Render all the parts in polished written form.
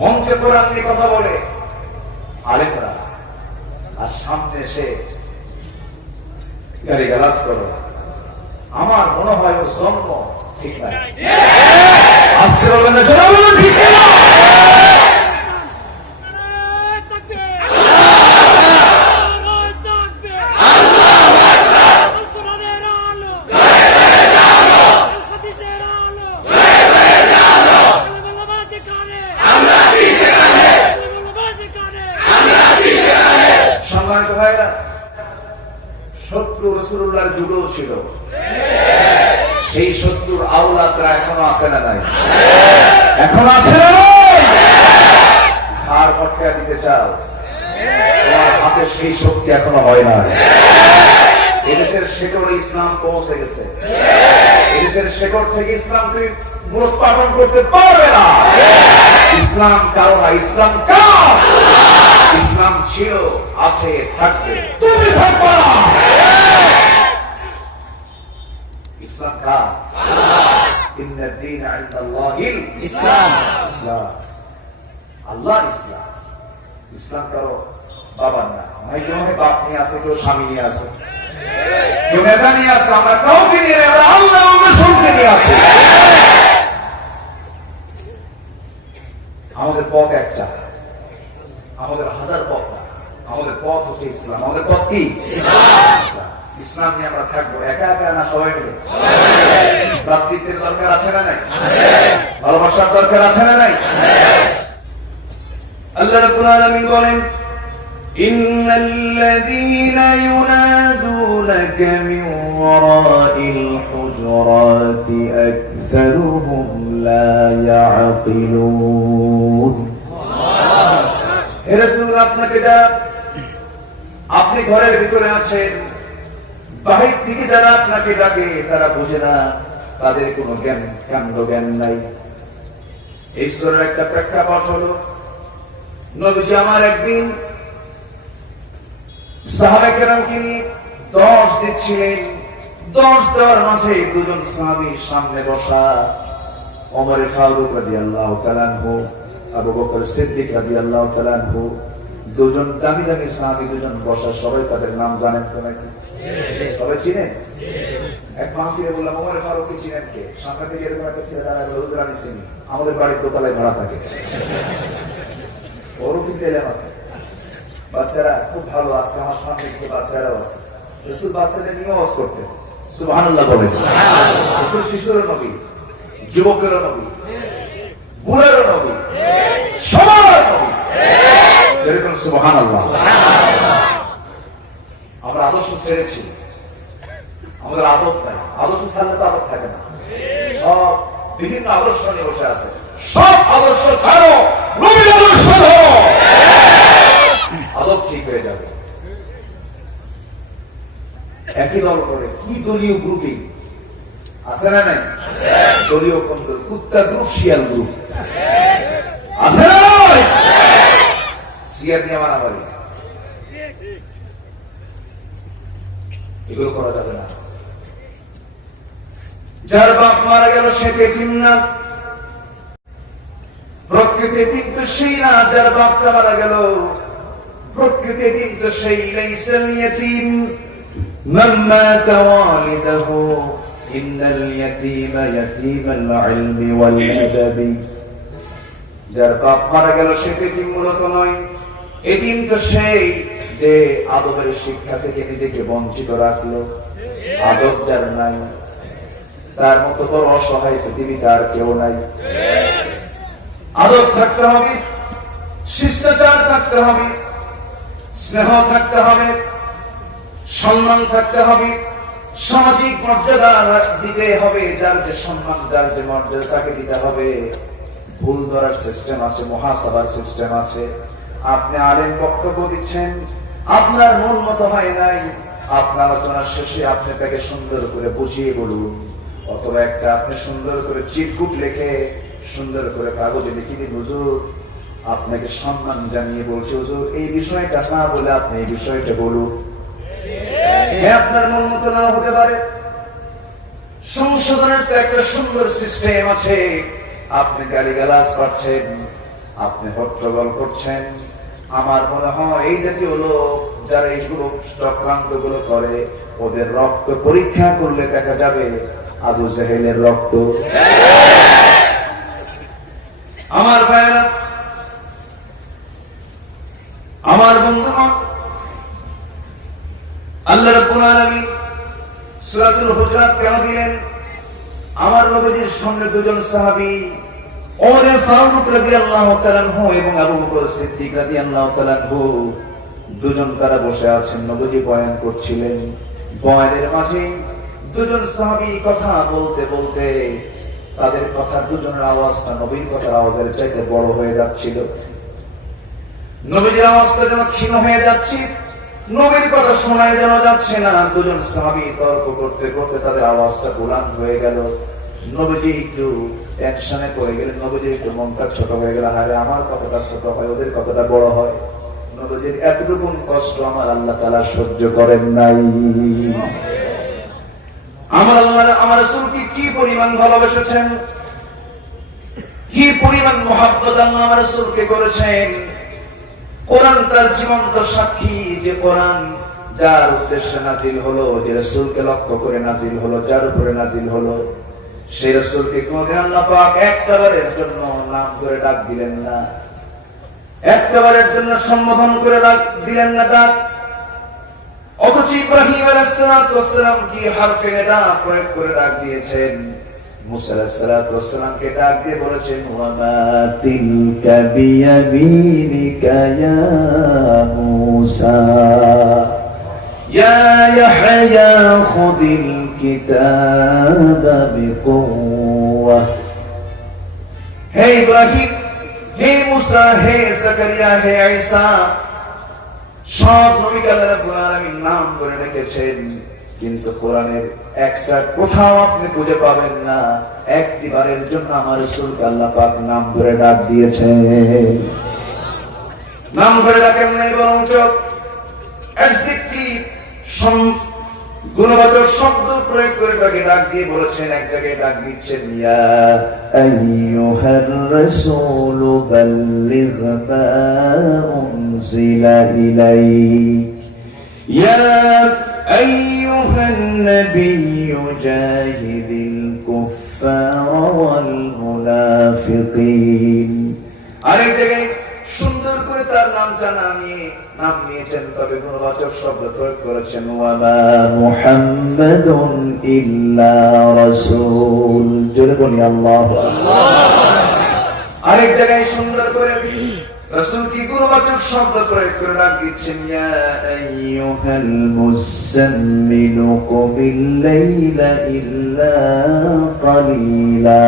মঞ্চে কোরআন নিয়ে কথা বলে আলেমরা, আর সামনে এসে গালিগালাজ করো। আমার মনে হয় ওর জন্ম ঠিক না। আজকে বলবেন না, জোরে বলুন ঠিক না। সম্মানিত ভাইরা, শত্রু রাসূলুল্লাহর যুগেও ছিল, সেই শত্রুর আওলাদরা এখনো আছে না নাই? এখনো আছে না নাই? আর পটকা দিতে চাও, তোমার হাতে সেই শক্তি এখনো হয় না। এদেশের শেকড়ে ইসলাম পৌঁছে গেছে, এদেশের শেকড় থেকে ইসলাম তুমি মূলোৎপাটন করতে পারবে না। ইসলাম কারো না, ইসলাম কার? ইসলাম ছিল, আছে, থাকবে, তুমি থাকবে না। ইসলাম কার? ইন্নাদ দীন ইনদাল্লাহিল ইসলাম। আল্লাহর ইসলাম। ইসলাম কারো বাবার না। কেউ বাপ নিয়ে আছে, কেউ স্বামী নিয়ে আছে, কেউ নেতা নিয়ে আছে। আমরা কাউকে নিয়ে নেই, আমরা আল্লাহ ও রাসূলকে নিয়ে আছি। আমাদের পথ একটা, আমাদের হাজার পথ না, আমাদের পথ হচ্ছে ইসলাম। আমাদের পথ কি? ইসলাম নিয়ে আমরা থাকবো, একা একা না, সবাই মিলে। ভ্রাতৃত্বের দরকার আছে না নাই? ভালোবাসার দরকার আছে না নাই? আল্লাহ রাব্বুল আলামিন বলেন, ইন্নাল্লাযীনা ইউনাদূনাকা মিন ওয়ারাইল হুজুরাতি আকসারুহুম লা ইয়াকিলুন। হে রাসূল, আপনাকে যারা, আপনি ঘরের ভিতরে আছেন, বাহির থেকে যারা আপনাকে ডাকে তারা বোঝে না, তাদের কোনো জ্ঞান, কাণ্ড জ্ঞান নাই। এই সূরার একটা প্রেক্ষাপট হলো, নবীজি আমার একদিন সাহাবায়ে কেরামকে নিয়ে 10 দিচ্ছিলেন। 10 দেওয়ার মাঝে দুজন সাহাবী সামনে বসা, ওমর ফারুক রাদিয়াল্লাহু তাআলা আনহু, আবু বকর সিদ্দিক রাদিয়াল্লাহু তাআলা আনহু, দুজন দামি দামি সাহাবী দুজন বসা। সবাই তাদের নাম জানেন তো নাকি? সবাই চিনেন? এক মাহফিলে বললাম, ওমর ফারুককে চিনেন কে? সামনে থেকে এরকম একটা ছেলে দাঁড়ায়, হুজুর আমি চিনি, আমাদের বাড়ির দোতলায় ভাড়া থাকে। ওরও কিন্তু এলেম আছে। বাচ্চারা খুব ভালো, আজকে আমার সামনে কিছু বাচ্চারাও আছে। রাসূল বাচ্চাদের নিয়ে ওয়াজ করতেন, সুবহানাল্লাহ বলেন। রাসূল শিশুরও নবী, যুবকেরও নবী, বুড়ারও নবী, সবার নবী। এরকম সুবহানাল্লাহ। আমরা আদর্শ ছেড়েছি, আমাদের আদব নাই। আদর্শ ছাড়লে তো আদব থাকে না। সব বিভিন্ন আদর্শ নিয়ে বসে আছে। সব আদর্শ ছাড়ো, নবীর আদর্শ ধরো, আদব ঠিক হয়ে যাবে। একই দল করে কি দলীয় গ্রুপিং আছে না নাই? দলীয় কোন কুত্তা গ্রুপ, শিয়াল গ্রুপ আছে না নাই? শিয়াল নিয়ে মারামারি, এগুলো করা যাবে না। যার বাপ মারা গেল সে এতিম না, প্রকৃতি এতিম তো সেই না। যার বাপটা মারা গেল, প্রকৃতি এতিম তো সেই। লাইসাল ইয়াতীম মান মাতা ওয়ালিদাহু, ইন্নাল ইয়াতীমা ইয়াতীমুল ইলমি ওয়াল আদাবি। যার বাপ মারা গেল সে এতিম মূলত নয়, এতিম তো সেই যে আদবের শিক্ষা থেকে নিজেকে বঞ্চিত রাখলো। আদব যার নাই, তার মতো বড় অসহায় পৃথিবীতে আর কেউ নাই। আদব থাকতে হবে, শিষ্টাচার থাকতে হবে, স্নেহ থাকতে হবে, সম্মান থাকতে হবে, সামাজিক মর্যাদা দিতে হবে। যার যে সম্মান, যার যে মর্যাদা, তাকে দিতে হবে। ভুল ধরার সিস্টেম আছে, মুহাসাবার সিস্টেম আছে। আপনি আলেম বক্তব্য দিচ্ছেন, আপনার মন মতো হয় নাই, আপনার আলোচনার শেষে আপনি তাকে সুন্দর করে বুঝিয়ে বলুন, অথবা একটা আপনি সুন্দর করে চিটকুট লিখে সুন্দর করে কাগজে লিখে দিন, হুজুর আপনাকে সম্মান জানিয়ে বলছে, হুজুর এই বিষয়টা না বলে আপনি এই বিষয়টা বলুন। হ্যাঁ, আপনার মন মতো নাও হতে পারে, সংশোধনের তো একটা সুন্দর সিস্টেম আছে। আপনি গালিগালাজ পাচ্ছেন, আপনি হট্টগোল করছেন। আমার মনে হয় এই জাতীয় লোক যারা এইগুলো চক্রান্ত গুলো করে, ওদের রক্ত পরীক্ষা করলে দেখা যাবে আবু জাহেলের রক্ত। আমার ভাইয়েরা, আমার বন্ধুগণ, আল্লাহ রাব্বুল আলামিন সূরাতুল হুজুরাত কেন দিলেন? আমার নবীজির সামনে দুজন সাহাবী, ওমর ফারুক রাদিয়াল্লাহু তাআলা আনহু এবং আবু বকর সিদ্দিক রাদিয়াল্লাহু তাআলা আনহু, দুজন তারা বসে আছেন, নবীজি বয়ান করছিলেন। বয়ানের মাঝে দুজন সাহাবী কথা বলতে বলতে তাদের কথা, দুজনের আওয়াজটা নবীর কথার আওয়াজের চাইতে বড় হয়ে যাচ্ছিল। নবীজির আওয়াজটা যেন ক্ষীণ হয়ে যাচ্ছে, নবীর কথা শোনায় যেন যাচ্ছে না। দুজন সাহাবী তর্ক করতে করতে তাদের আওয়াজটা বুলন্দ হয়ে গেল। নবীজি একটু টেনশনে পড়ে গেলেন, নবীজি একটু মনটা ছোট হয়ে গেল। আরে আমার কথাটা ছোট হয়, ওদের কথাটা বড় হয়। নবীজির এতটুকু কষ্ট আমার আল্লাহ তাআলা সহ্য করেন নাই। আমার আল্লাহ আমার রাসূলকে কি পরিমাণ ভালোবেসেছেন, কি পরিমাণ মহব্বত আল্লাহ আমার রাসূলকে করেছেন। কোরআন তার জীবন্ত সাক্ষী যে কোরআন যার উদ্দেশ্যে নাজিল হলো, যে রাসূলকে লক্ষ্য করে নাজিল হলো, যার উপরে নাজিল হলো, সেই রাসূলকে কোনদিন আল্লাহ পাক একবারের জন্য নাম করে ডাক দিলেন না, একবারের জন্য সম্বোধন করে ডাক দিলেন না। ডাক অথচ ইব্রাহিম আলাইহিস সালাতু ওয়াস সালাম কি হরফে নিদা প্রয়োগ করে ডাক দিয়েছেন। মুসা আলাইহিস সালাতু ওয়াস সালামকে ডাক দিয়ে বলেছেন, ওয়া মা তিলকা বিয়ামিনিকা ইয়া মুসা ইয়া ইয়াহইয়া খুযিল কিতাবা বিকুওয়া। হে ইব্রাহিম, হে মুসা, হে জাকারিয়া, হে ঈসা, সব নবীকে আল্লাহ রাব্বুল আলামিন নাম করে রেখেছেন, কিন্তু কোরআনের একটা কোথাও আপনি খুঁজে পাবেন না একটিবারের জন্য আমার রাসূলকে আল্লাহ পাক নাম ধরে ডাক দিয়েছেন। নাম ধরে ডাকেন নাই, বরঞ্চ অ্যাডজেক্টিভ গুণবাচক শব্দ প্রয়োগ করে তাকে ডাক দিয়ে বলেছেন। এক জায়গায় ডাক দিচ্ছেন, ইয়া আইয়ুহার রাসূল বাল্লিগ মা উনজিলা ইলাইক ইয়া আইয়ুহান নাবিয়্যু জাহিদিল কুফফারা ওয়াল মুনাফিকিন। আরেক জায়গায় সুন্দর করে তার নামটা নাম নিয়েছেন, তবে গুণবাচক শব্দ প্রয়োগ করেছেন, ওয়া মা মুহাম্মাদুন ইল্লা রাসূল। জোরে বলি আল্লাহু আকবার। আরেক জায়গায় সুন্দর করে রাসূল কি গুণবাচক শব্দ প্রয়োগ করে ডাক দিচ্ছেন, ইয়া আইয়ুহাল মুযাম্মিলু কুমিল লাইলা ইল্লা কালিলা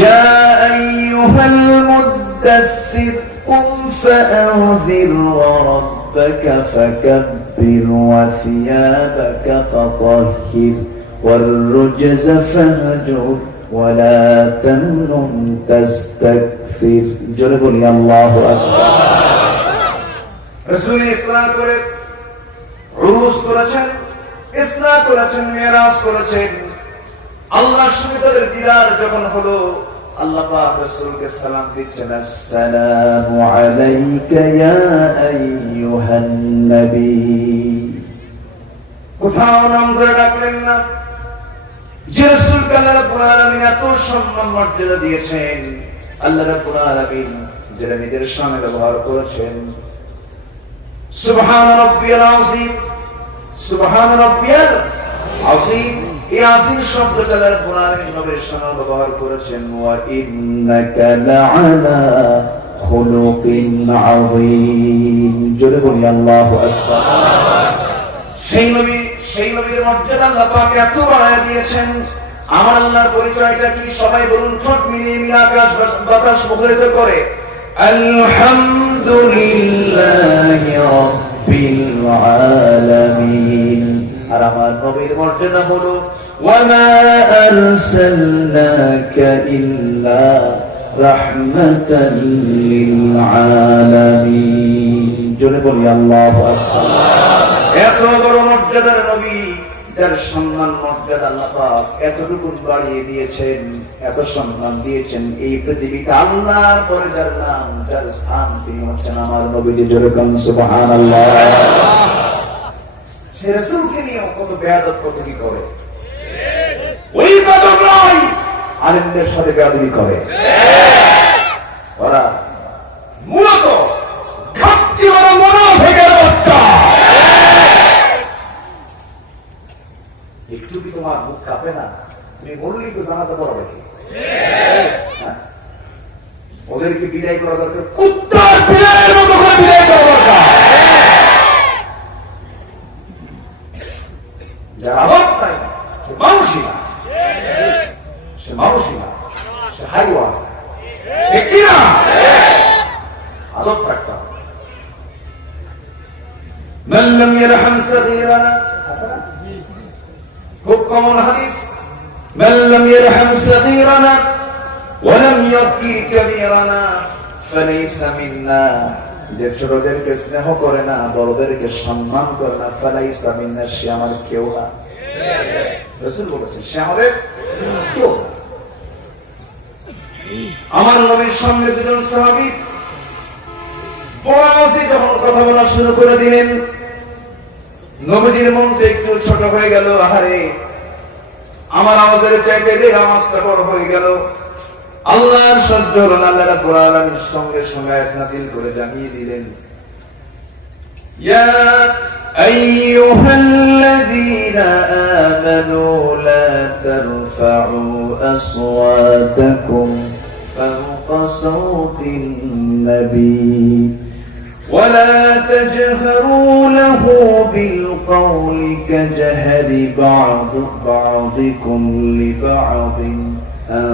ইয়া আইয়ুহাল মুদ্দাথির قم فأنذر وربك فكبر وثيابك فطهر والرجز فاهجر ولا تمنن تستكثر। জোরে বলি আল্লাহু আকবার। রাসূল ইসলাম করে উরুস করেছেন, ইসরা করেছেন, মিরাজ করেছেন। আল্লাহর সঙ্গে তাদের দিদার যখন হলো, আল্লাহ পাক রাসূলকে সালাম দিচ্ছেন, আসসালামু আলাইকা ইয়া আইয়ুহান নবী। কোথাও নাম ধরে ডাকলেন না। যে রাসূলকে আল্লাহ রাব্বুল আলামিন এত সম্মান মর্যাদা দিয়েছেন, আল্লাহ রাব্বুল আলামিন যেটা নিজের সামনে ব্যবহার করেছেন, সুবহান রাব্বিয়াল আযীম, সুবহান রাব্বিয়াল আযীম। এই আযীম শব্দটা আল্লাহ রাব্বুল আলামিন নবীর সামনে ব্যবহার করেছেন, ওয়া ইন্নাকা লাআলা খুলুকিন আযীম। জোরে বলি আল্লাহু আকবার। সেই নবীর মর্যাদা আল্লাহ পাক এত বাড়ায় দিয়েছেন। আমার আল্লাহর পরিচয়টা কি? সবাই বলুন, ঠোঁট মিলিয়ে মিলিয়ে আকাশ বাতাস মুখরিত করে, আলহামদুলিল্লাহি রাব্বিল আলামিন। আর আমার নবীর মর্যাদা হলো, ওয়া মা আরসালনাকা ইল্লা রাহমাতাল লিল আলামিন। জোরে বলি আল্লাহু আকবার। এত বড় মর্যাদার নবী যার সম্মান মর্যাদা আল্লাহ পাক এতটুকু বাড়িয়ে দিয়েছেন, এত সম্মান দিয়েছেন, এই পৃথিবীতে আল্লাহর পরে যার নাম, যার স্থান, তিনি হচ্ছেন আমার নবীজি। জোরে বলুন সুবহানাল্লাহ। সে রাসূলকে নিয়ে কত বেয়াদব কতই করে, ওই বেয়াদব নয় আলেমদের সাথে বেয়াদবি করে। ওরা মূলত ঘাটতি বড় মুনাফিকের বাচ্চা। একটু কি তোমার মুখ কাঁপে না? তুমি বললেই তো জানাতে পারবে কি? ওদেরকে বিদায় করা দরকার, কুত্তার বিদায়ের মতো করে বিদায় করা দরকার। যার আদব নাই সে মানুষই না, সে মানুষই না, সে হাইওয়ান। ঠিক না? আদব থাকতে হবে। মান লাম ইয়ারহাম সাগীরানা, খুব কমন হাদিস, মান লাম ইয়ারহাম সাগীরানা ওয়া লাম ইয়াকি কাবীরানা ফালাইসা মিন্না। যে ছোটদেরকে স্নেহ করে না, বড়দেরকে সম্মান করে না, ফালাইসা মিন্না, সে আমার কেউ না। রাসূল বলেছেন সে আমাদের কেউ না। আমার নবীর সামনে দুজন সাহাবী বড় আওয়াজে যখন কথা বলা শুরু করে দিলেন, নবীজির মনটা একটু ছোট হয়ে গেল। আহারে, আমার আওয়াজের চাইতে এদের আওয়াজটা বড় হয়ে গেল। আল্লাহর সহ্য হলো না। আল্লাহ রাব্বুল আলামিন সঙ্গে সঙ্গে আয়াত নাযিল করে জানিয়ে দিলেন, ইয়া আইয়ুহাল্লাযীনা আমানু লা তারফা'উ আসওয়াতাকুম ফাওকা সাওতিন নবী ولا تجهروا له بالقول كجهر بعضكم لبعض أن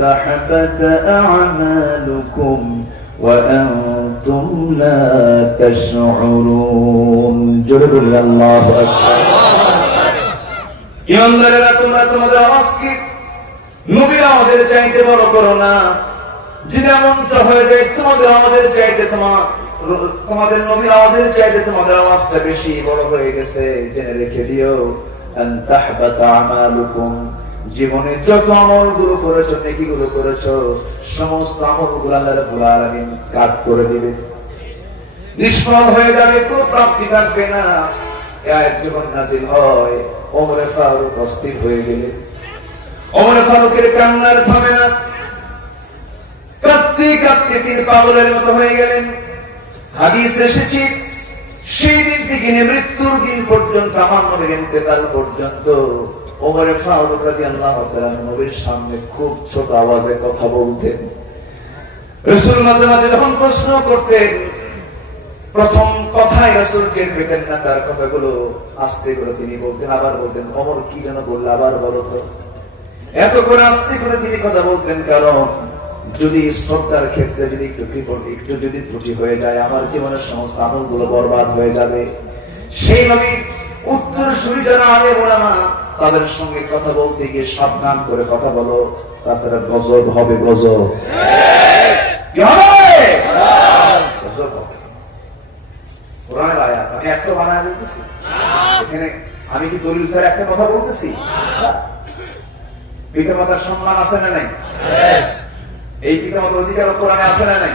تحبط أعمالكم وأنتم لا تشعرون. جرب الله أكبر. ইমানদারেরা, তোমরা তোমাদের আওয়াজকে নবীর আমাদের চাইতে বড় করো না। যদি এমন হয়ে যায় তোমাদের আমাদের চাইতে, তোমাদের নবীর আমাদের চাইতে তোমাদের আওয়াজটা বেশি বড় হয়ে গেছে, জেনে রেখে দিও, আন তাহবাতা আমালুকুম, জীবনে যত আমলগুলো করেছো, নেকিগুলো করেছো, সমস্ত আমলগুলো আল্লাহ রাব্বুল আলামিন কাট করে দিবে, নিষ্ফল হয়ে যাবে, কোনো প্রাপ্তি থাকবে না। এই আয়াত যখন নাযিল হয়, ওমরে ফারুক অস্থির হয়ে গেলেন। ওমরে ফারুকের কান্নার থামে না, কাঁদতে কাঁদতে তিনি পাগলের মতো হয়ে গেলেন। হাদিস এসেছে সেই দিন থেকে মৃত্যুর দিন পর্যন্ত, আমার নবীর ইন্তেকাল পর্যন্ত ওমরে ফারুক রাদিয়াল্লাহু তাআলা নবীর সামনে খুব ছোট আওয়াজে কথা বলতেন। রাসূল মাঝে মাঝে যখন প্রশ্ন করতেন, প্রথম কথায় রাসূল টের পেতেন না, তার কথাগুলো আস্তে করে তিনি বলতেন, আবার বলতেন, ওমর কি যেন বললে, আবার বলো তো। এত করে আস্তে করে তিনি কথা বলতেন, কারণ যদি শ্রদ্ধার ক্ষেত্রে যদি একটু যদি ত্রুটি হয়ে যায়, আমার জীবনের সমস্ত আমলগুলো বরবাদ হয়ে যাবে। সেই নবীর উত্তরসূরি যারা আলেম ওলামা, তাদের সঙ্গে কথা বলতে গিয়ে সাবধান করে কথা বলো, তাছাড়া গজব হবে। গজব কি হবে? গজব হবে। কোরআনের আয়াত আমি একটা বানায় বলতেছি, এখানে আমি কি দলিল স্যার একটা কথা বলতেছি? পিতা মাতার সম্মান আছে না নাই? এই পিতা মাতার অধিকার কোরআনে আছে না নাই?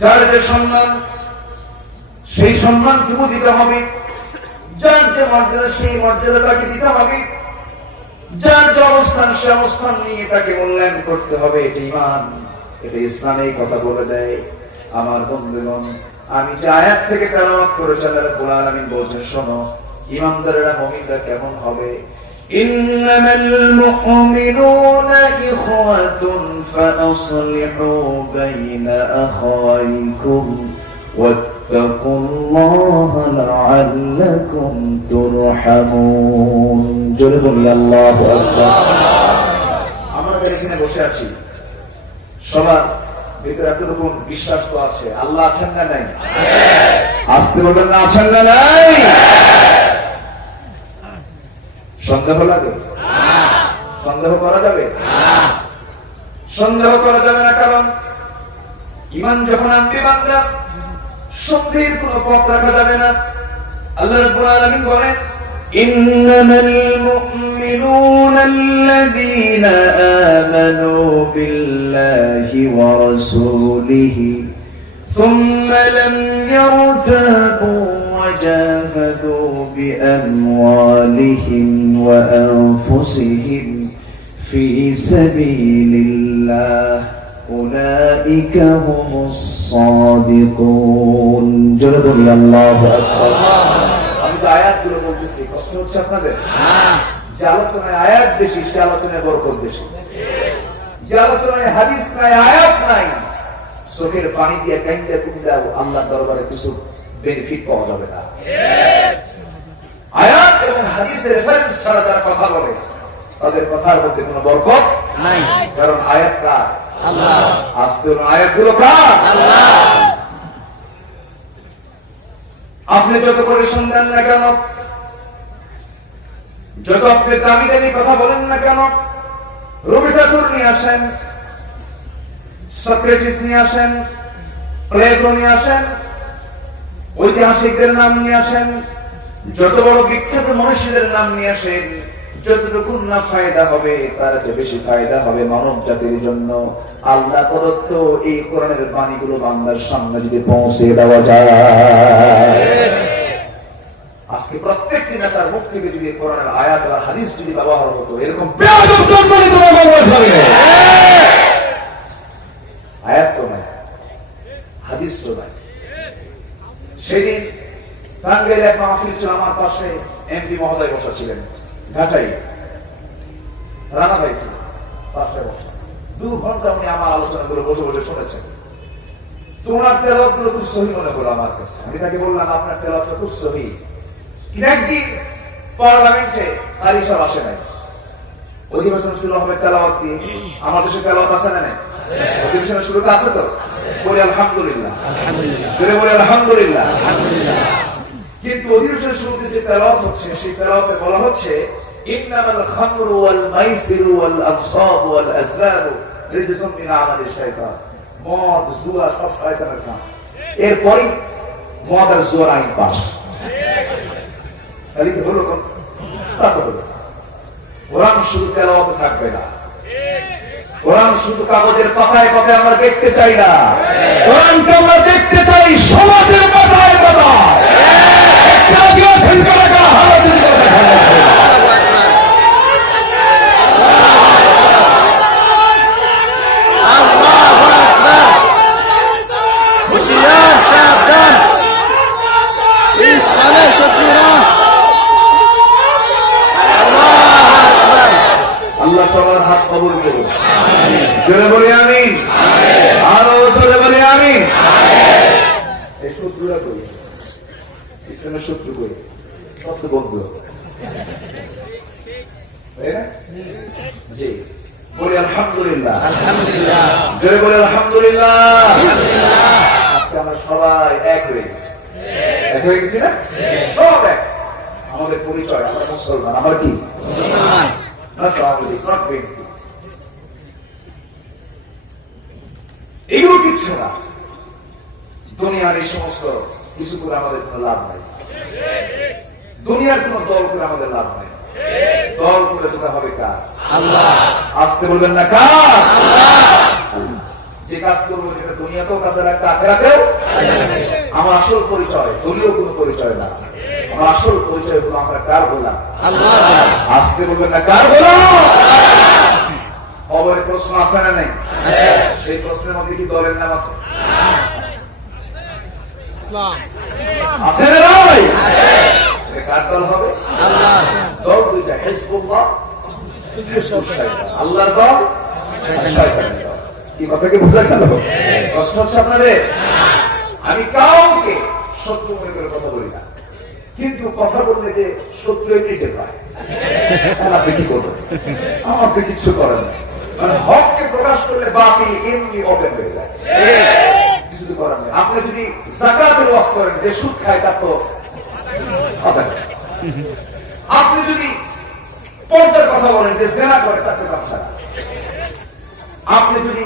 যার যে সম্মান, সেই সম্মানটুকু দিতে হবে। যার যে মর্যাদা, সেই মর্যাদা তাকে দিতে হবে। যার যে অবস্থান, সে অবস্থান নিয়ে তাকে মূল্যায়ন করতে হবে। এটা ঈমান, এটা ইসলামে কথা বলে দেয়। আমার বন্ধুগণ, আমি যে আয়াত থেকে তেলাওয়াত করেছি, আল্লাহ রাব্বুল আলামিন বলছেন, শোনো, ঈমানদারেরা, মুমিনরা কেমন হবে? ইন্নামাল মুমিনুনা ইখওয়াতুন ফাআসলিহু বাইনা আখাওয়াইকুম ওয়াত্তাকুল্লাহা লাআল্লাকুম তুরহামুন। জোরে বলি আল্লাহু আকবার। আমরা এখানে বসে আছি, সবার ভিতরে এতটুকু বিশ্বাস তো আছে, আল্লাহ আছেন না নাই? আসতে বলবেন না, আছেন না নাই? সন্দেহ লাগে? সন্দেহ করা যাবে? সন্দেহ করা যাবে না, কারণ ঈমান যখন আনবে বান্দা, সন্দেহের কোন পথ রাখা যাবে না। আল্লাহ রাব্বুল আলামিন বলেন, إنما المؤمنون الذين آمنوا بالله ورسوله ثم لم يرتابوا وجاهدوا بأموالهم وأنفسهم في سبيل الله أولئك هم الصادقون جل الله أكبر আয়াতগুলো বলতেছি কষ্ট হচ্ছে আপনাদের যে আলোচনায় আয়াত বেশি সে আলোচনায় বরকত বেশি যে আলোচনায় হাদিস নাই আয়াত নাই চোখের পানি দিয়ে কাইন্দা কুন্দা আল্লাহর দরবারে কিছু বেনিফিট পাওয়া যাবে না আয়াত এবং হাদিসের রেফারেন্স ছাড়া যারা কথা বলে তাদের কথার মধ্যে কোনো বরকত নাই কারণ আয়াত কার আল্লাহ আজকে আয়াতগুলো কার আল্লাহ আপনি যত পরিশ্রম দেন না কেন যত আপনি দামি দামি কথা বলেন না কেন রবি ঠাকুর নিয়ে আসেন সক্রেটিস নিয়ে আসেন প্লেটো নিয়ে আসেন ঐতিহাসিকদের নাম নিয়ে আসেন যত বড় বিখ্যাত মনীষীদের নাম নিয়ে আসেন যতটুকু না ফায়দা হবে তার চেয়ে বেশি ফায়দা হবে মানব জাতির জন্য আল্লাহ প্রদত্ত এই কোরআনের বাণীগুলো বান্দার সামনে যদি পৌঁছে দেওয়া যায় আজকে প্রত্যেকটি নেতার মুখ থেকে যদি কোরআনের আয়াত আর হাদিস যদি ব্যবহার হতো এরকম আয়াত তো নাই হাদিস তো নাই সেদিন টাঙ্গাইলে এক মাহফিল ছিল আমার পাশে এমপি মহোদয় বসা ছিলেন ঘাটাই রানা ভাই ছিল পাশে বসা 2 ঘন্টা উনি আমার আলোচনা করে বসে বসে শুনেছেন তোমার তেলাওয়াত গুলো খুব সহি মনে হলো আমার কাছে আমি তাকে বললাম আপনার তেলাওয়াতটা খুব সহি কিন্তু একদিন পার্লামেন্টে আলী সাহেব আসে নাই অধিবেশন শুরু হবে তেলাওয়াত দিয়ে আমার দেশে তেলাওয়াত আছে না নাই অধিবেশনের শুরুতে আছে তো বলি আলহামদুলিল্লাহ বলি আলহামদুলিল্লাহ কিন্তু অধিবেশনের শুরুতে যে তেলাওয়াত হচ্ছে সেই তেলাওয়াতে বলা হচ্ছে ইন্নামাল খামরু ওয়াল মাইসিরু ওয়াল আনসাব ওয়াল আজলাম রিজসুম মিন আমালিশ শাইতান মদ জুয়া সব শয়তানের কাজ এরপরই মদ আর জুয়ার আইন পাস তাহলে কি হলো কোরআন শুধু তেলাওয়াতে থাকবে না কোরআন শুধু কাগজের পাতায় পাতায় আমরা দেখতে চাই না কোরআনকে আমরা দেখতে চাই সমাজের পাতায় পাতায় আল্লাহ সবার হাত কবুল করুন জোরে বলি আমিন আরো জোরে বলি আমিন এই শত্রুরা কই ইসলামের শত্রু কই সত্য বন্ধু জি বলি আলহামদুলিল্লাহ আলহামদুলিল্লাহ জোরে বলি আলহামদুলিল্লাহ আলহামদুলিল্লাহ আজকে আমরা সবাই এক হয়ে গেছি না সব এক আমাদের পরিচয় আমরা মুসলমান আমরা কি মুসলমান এগুলো কিচ্ছু না দুনিয়ার এই সমস্ত কিছু করে আমাদের কোনো লাভ নাই দুনিয়ার কোন দল করে আমাদের লাভ নাই দল করে যেটা হবে কার আল্লাহ আসতে বলবেন না কার যে কাজ করবো সেটা দুনিয়াতেও কাজে রাখতে আখেরাতেও আমার আসল পরিচয় দলীয় কোনো পরিচয় না আমার আসল পরিচয় হলো আমরা কার বললাম আল্লাহ আসতে বলবেন না কার বললাম খবরের প্রশ্ন আছে না নাই সেই প্রশ্নের মধ্যে কি দলের নাম আছে আছে না নাই কার দল হবে আল্লাহ দল দুইটা হিজবুল্লাহ আল্লাহর দল শয়তানের দল কি কথা কি বুঝা গেল প্রশ্ন হচ্ছে আপনাদের আমি কাউকে শত্রু মনে করে কথা বলি না কিন্তু কথা বললে যে শত্রু এমনিতে পায় আপনি কি করবেন আমাকে কিছু করেন না মানে হককে প্রকাশ করলে বাকি এমনি ওপেন হয়ে যায় কিছু করার নেই আপনি যদি যাকাতের ওয়াজ করেন যে সুদ খায় তার তো আপনি যদি পর্দার কথা বলেন যে জেনা করে তার তো ব্যবসা আপনি যদি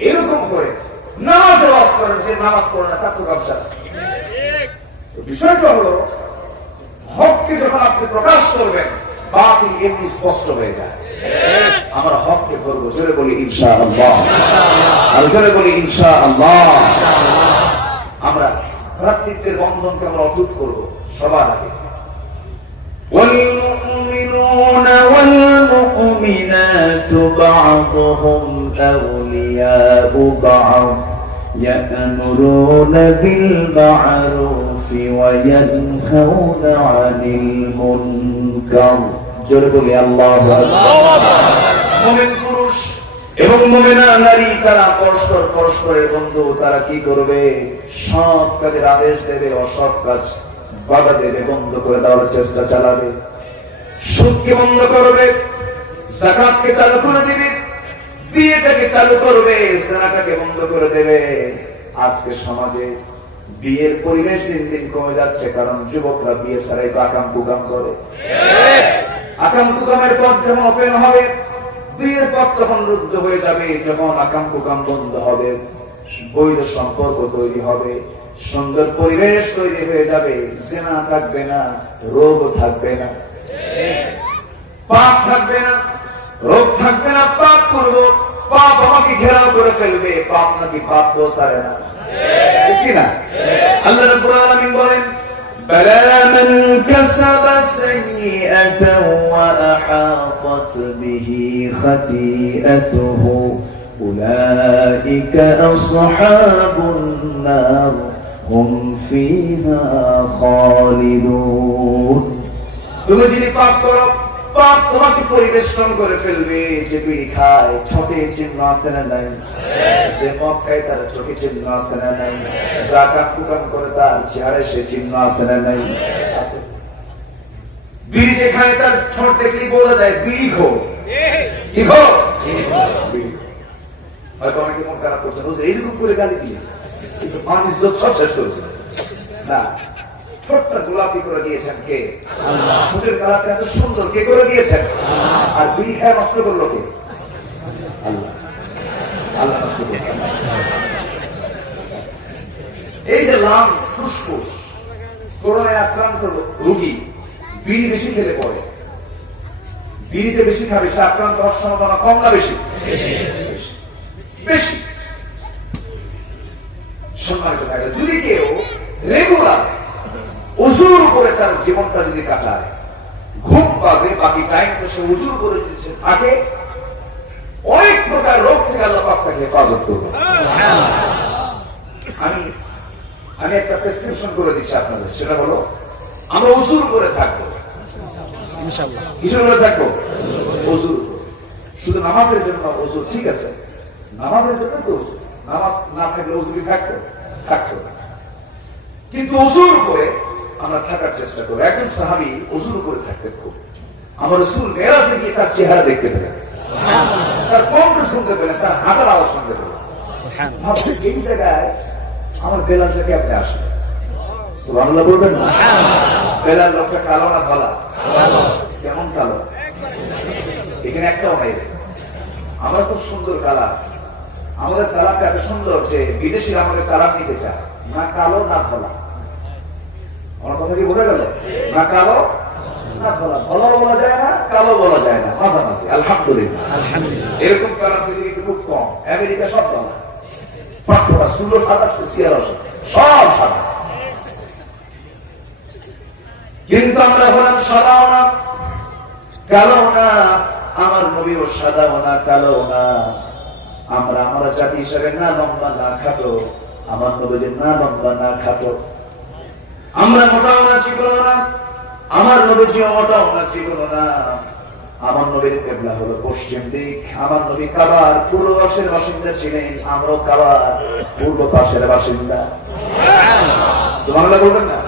এরকম করে নামাজের ওয়াজ করেন যে নামাজ পড়ে না তার তো ব্যবসা বিষয়টা হলো হক হককে যখন আপনি প্রকাশ করবেন বাতিল এমনি স্পষ্ট হয়ে যায়। আমরা হককে করবো, জোরে বলি ইনশাআল্লাহ, আর জোরে বলি ইনশাআল্লাহ। আমরা ভ্রাতৃত্বের বন্ধনকে আমরা অটুট করবো সবার আগে। والمؤمنون والمؤمنات بعضهم أولياء بعض يأمرون بالمعروف وينهون عن المنكر জোরে বলি আল্লাহু আকবার। মুমিন পুরুষ এবং মুমিনা নারী তারা পরস্পরের বন্ধু। তারা কি করবে? সৎ কাজের আদেশ দেবে, অসৎ কাজ বাধা দেবে, বন্ধ করে দেওয়ার চেষ্টা চালাবে। সুদকে বন্ধ করবে, যাকাতকে চালু করে দেবে, বিয়েটাকে চালু করবে, জিনাটাকে বন্ধ করে দেবে। আজকে সমাজে বিয়ের পরিবেশ দিন দিন কমে যাচ্ছে, কারণ যুবকরা বিয়ে ছাড়াই তো আকাম কুকাম করে। আকাম কুকামের পথ যখন ওপেন হবে, বিয়ের পথ তখন রুদ্ধ হয়ে যাবে। যখন আকাম কুকাম বন্ধ হবে, বৈধ সম্পর্ক তৈরি হবে, সুন্দর পরিবেশ তৈরি হয়ে যাবে, জিনা থাকবে না, রোগ থাকবে না, পাপ থাকবে না, রোগ থাকবে না। পাপ করবো, পাপ আমাকে ঘেরাও করে ফেলবে, পাপ নাকি পাপ তো সারে না, ঠিক না? আল্লাহ রাব্বুল আলামিন বলেন بلى من كسب سيئة وأحاطت به خطيئته أولئك أصحاب النار هم فيها خالدون তুমি যদি পাপ করো, পাপ তোমাকে পরিবেষ্টন করে ফেলবে। যে বিড়ি খায় ছোটে চিহ্ন আছে না নাই? যে মদ খায় তার চোখে চিহ্ন আছে না নাই? যাকাত কুকাম করে তার চেহারায় সে চিহ্ন আছে না নাই? বিড়ি যে খায় তার ঠোঁট দেখলেই বোঝা যায় বিড়ি খো। কি খো? হয়তো অনেকে মন খারাপ করছে, এইরকম করে গালি দিয়ে কিন্তু মানুষ সব শেষ করেছে না। ঠোঁটটা গোলাপি করে দিয়েছেন কে? আল্লাহ। ঠোঁটের কালারটা এত সুন্দর কে করে দিয়েছেন? আর বিড়ি খায় নষ্ট করলো কে? আল্লাহ। আল্লাহ নষ্ট করছেন। এই যে লাংস, ফুসফুস, করোনায় আক্রান্ত রোগী বিড়ি বেশি খেলে পড়ে। বিড়ি যে বেশি খাবে সে আক্রান্ত হওয়ার সম্ভাবনা কম না বেশি? বেশি। সম্মানিত ভাইরা, যদি কেউ রেগুলার উজুর করে তার জীবনটা যদি কাটায়, ঘুম পাবে, বাকি টাইম তো সে উজুর করে দিচ্ছে থাকে, অনেক প্রকার রোগ থেকে আল্লাহ পাক তাকে হেফাজত করবে। আমি একটা প্রেসক্রিপশন করে দিচ্ছি আপনাদের, সেটা হলো আমরা উজুর করে থাকবো। ইনশাআল্লাহ কিসের করে থাকবো? উজুর। শুধু নামাজের জন্য উজুর, ঠিক আছে, নামাজের জন্য তো উজুর। নামাজ না থাকলে উজুর থাকতো কিন্তু উজুর করে আমরা থাকার চেষ্টা করি। একজন সাহাবী উজুর করে থাকতেন খুব। আমার রাসূল মেরাজে গিয়ে তার চেহারা দেখতে পেলেন, তার কণ্ঠ শুনতে পেলেন, তার হাঁটার আওয়াজ শুনতে পেলেন। ভাবছেন এই জায়গায় আমার বেলাল থেকে আপনি আসেন, সুবহানাল্লাহ বলবেন। বেলাল লোকটা কালো না ধলা? কেমন কালো? এখানে একটাও নাই। আমরা খুব সুন্দর কালার, আমাদের কালারটা এত সুন্দর যে বিদেশিরা আমাদের কালার নিতে চায়। না কালো না ধলা। আমার কথা কি বোঝা গেল? না কালো না ধলা, ধলা বলা যায় না, কালো বলা যায় না, মাঝামাঝি। আলহামদুলিল্লাহ, এরকম কালার পৃথিবীতে খুব কম। আমেরিকা সব ধলা, পাঁচটা ষোলো সাদা, সিয়ারা সব সাদা। কিন্তু আমরা হলাম সাদাও না কালো না, আমার নবীও সাদাও না কালো না। আমরা জাতি হিসেবে না লম্বা না খাটো, আমার নবীর না লম্বা না খাটো। আমরা মোটাও না চিকনো না, আমার নবীজি মোটাও না চিকনো না। আমার নবীর কিবলা হলো পশ্চিম দিক। আমার নবী কাবার পূর্ব পাশের বাসিন্দা ছিলেন, আমরাও কাবার পূর্ব পাশের বাসিন্দা। সুবহানাল্লাহ বলবেন না?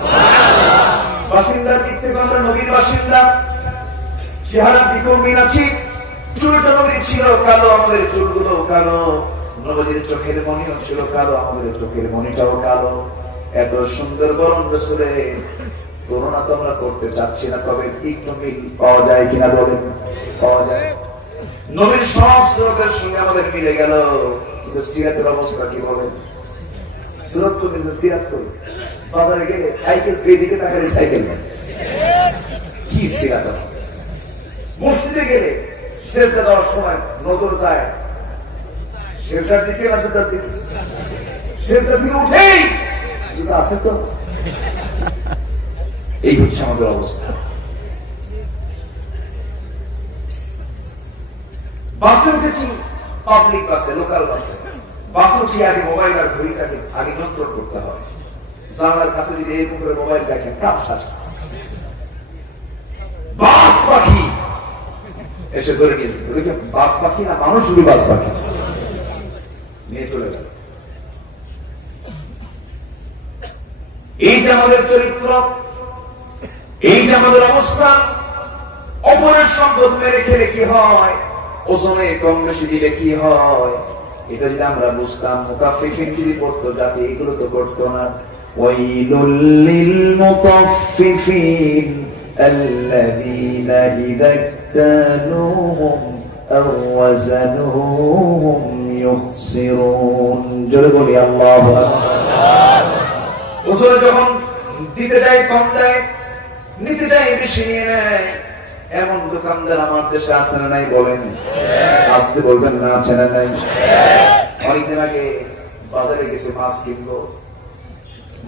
বাসিন্দার দিক থেকে আমরা নবীর বাসিন্দা। চেহারার দিকেও মিল আছে। চুলটা নবীর ছিল কালো, আমাদের চুলগুলো কালো। নবীর চোখের মনিও ছিল কালো, আমাদের চোখের মনিটাও কালো। এত সুন্দর বরং রসুলে তুলনা তো আমরা করতে চাচ্ছি না, তবে একটু মিল পাওয়া যায় কিনা বলেন? পাওয়া যায়। নবীর সব সুরতের সঙ্গে আমাদের মিলে গেল, কিন্তু সিরাতের অবস্থা কি বলেন? সুরত তো কিন্তু সিরাত করি, বাজারে গেলে সাইকেল পেয়ে দিকে তাকে সাইকেল নেই। কি সিরাত মসজিদে গেলে সেজদা দেওয়ার সময় নজর যায় সেজদার দিকে না সেজদার দিকে, সেজদা থেকে উঠেই জুতা আছে তো। এই হচ্ছে আমাদের অবস্থা। বাসে উঠেছি, পাবলিক বাসে, লোকাল বাসে। বাসে উঠে আগে মোবাইল আর ঘড়িটাকে আগে নিয়ন্ত্রণ করতে হয়। জানালার কাছে যদি এরকম করে মোবাইল দেখেন কাপ ছাড়ছে, বাস পাখি এসে ধরে নিয়ে বাস পাখি না মানুষ, শুধু বাস পাখি নিয়ে চলে গেল। এই যে আমাদের চরিত্র, এই যে আমাদের অবস্থা, অপরের সম্পদ মেরে খেলে কি হয়, ওজনে কম বেশি দিলে কি হয়, এটা যদি আমরা বুঝতাম, মুতাফফিফিন যদি পড়তো যাতে এগুলো তো করতো না। ওয়াইলুল লিল মুতাফফিফিন আল্লাযীনা ইযা ইক্তালুহুম আও ওয়াজানুহুম ইউখসিরুন। জোরে বলি আল্লাহু আকবার। ওজনে যখন দিতে যায় কম দেয়, নিতে যায় বেশি নিয়ে নেয়, এমন দোকানদার আমার দেশে আছে না নাই বলেন? আসতে বলবেন না, আছে না নাই? অনেকদিন আগে বাজারে গেছে মাছ কিনবো,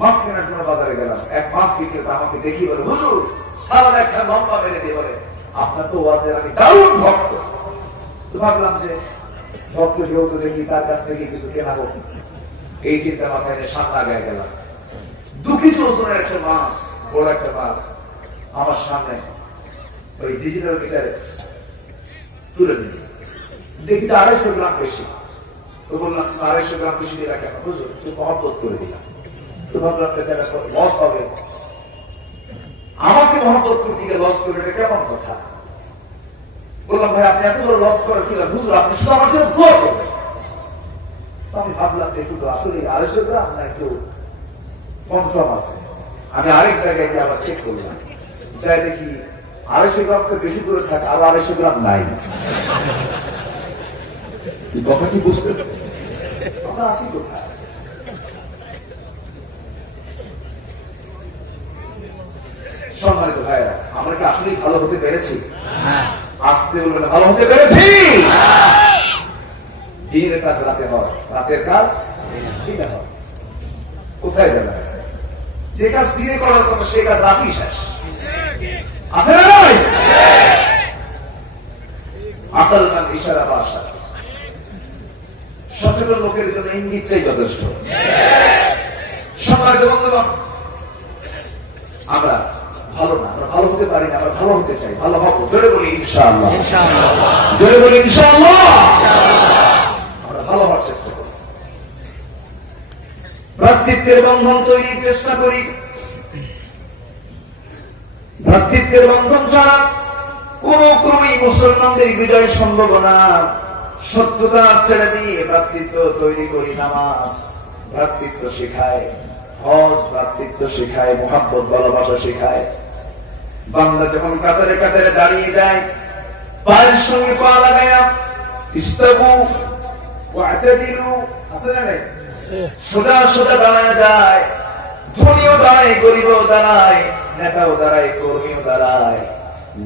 মাছ কেনার জন্য বাজারে গেলাম। এক মাছ বিক্রেতা আমাকে দেখি বলে, হুজুর সালাদ একটা লম্বা মেরে দিয়ে বলে, আপনার তো ওয়াজের আমি দারুণ ভক্ত। তো ভাবলাম যে ভক্ত যেহেতু দেখি তার কাছ থেকে কিছু কেনাবো, এই চিন্তা মাথায় নিয়ে সামনে আগায় গেলাম। 2 কেজি ওজনের একটা মাছ, বড় একটা মাছ আমার সামনে ওই ডিজিটাল মিটারে তুলে দিল। দেখি 250 গ্রাম বেশি। তো বললাম 250 গ্রাম বেশি দিয়ে রাখেন হুজুর, একটু মহব্বত করে দিলাম। তো ভাবলাম লস হবে, আমাকে মহব্বত করতে গিয়ে লস করে, এটা কেমন কথা? বললাম ভাই আপনি এত বড় লস করে কি হুজুর, আপনি শুধু আমার জন্য দোয়া করবেন। আমি ভাবলাম একটু আসলে 250 গ্রাম না একটু কম কম আছে। আমি আরেক জায়গায় গিয়ে আবার চেক করলাম, যাই দেখি 250 গ্রাম থেকে বেশি দূরে থাকে, আরো 250 গ্রাম নাই। কথা কি বুঝতেছে? আমরা আসি কোথায়? সম্মানিত ভাইরা, আমরা কি আসলেই ভালো হতে পেরেছি? আসতে বলবেন ভালো হতে পেরেছি। দিনের কাজ রাতে হয়, রাতের কাজ দিনে হয়। কোথায় যাবে? যে কাজ দিনে করার কথা সে কাজ রাতেই শেষ। আছে না নয়? আকল মান ইশারা ভাষা, সচেতন লোকের জন্য ইঙ্গিতটাই যথেষ্ট। সম্মানিত বন্ধুগণ, আমরা ভালো না, আমরা ভালো হতে পারি না, আমরা ভালো হতে চাই, ভালো হবো। জোরে বলি ইনশাআল্লাহ, জোরে বলি ইনশাআল্লাহ। আমরা ভালো হওয়ার চেষ্টা করি, ভ্রাতৃত্বের বন্ধন তৈরির চেষ্টা করি। ভ্রাতৃত্বের বন্ধন ছাড়া কোন ক্রমেই মুসলমানদের বিজয় সম্ভব না। শত্রুতা ছেড়ে দিয়ে ভ্রাতৃত্ব তৈরি করি। নামাজ ভ্রাতৃত্ব শেখায়, হজ ভ্রাতৃত্ব শেখায়, মোহাব্বত ভালোবাসা শেখায়। বান্দা যখন কাতারে কাতারে দাঁড়িয়ে যায়, পায়ের সঙ্গে পা লাগায়া ইস্তাবু ওয়াতাদিলু, আছে না নাই? সোজা সোজা দাঁড়ায় যায়। ধনীও দাঁড়ায়, গরিবও দাঁড়ায়, নেতাও দাঁড়ায়, কর্মীও দাঁড়ায়।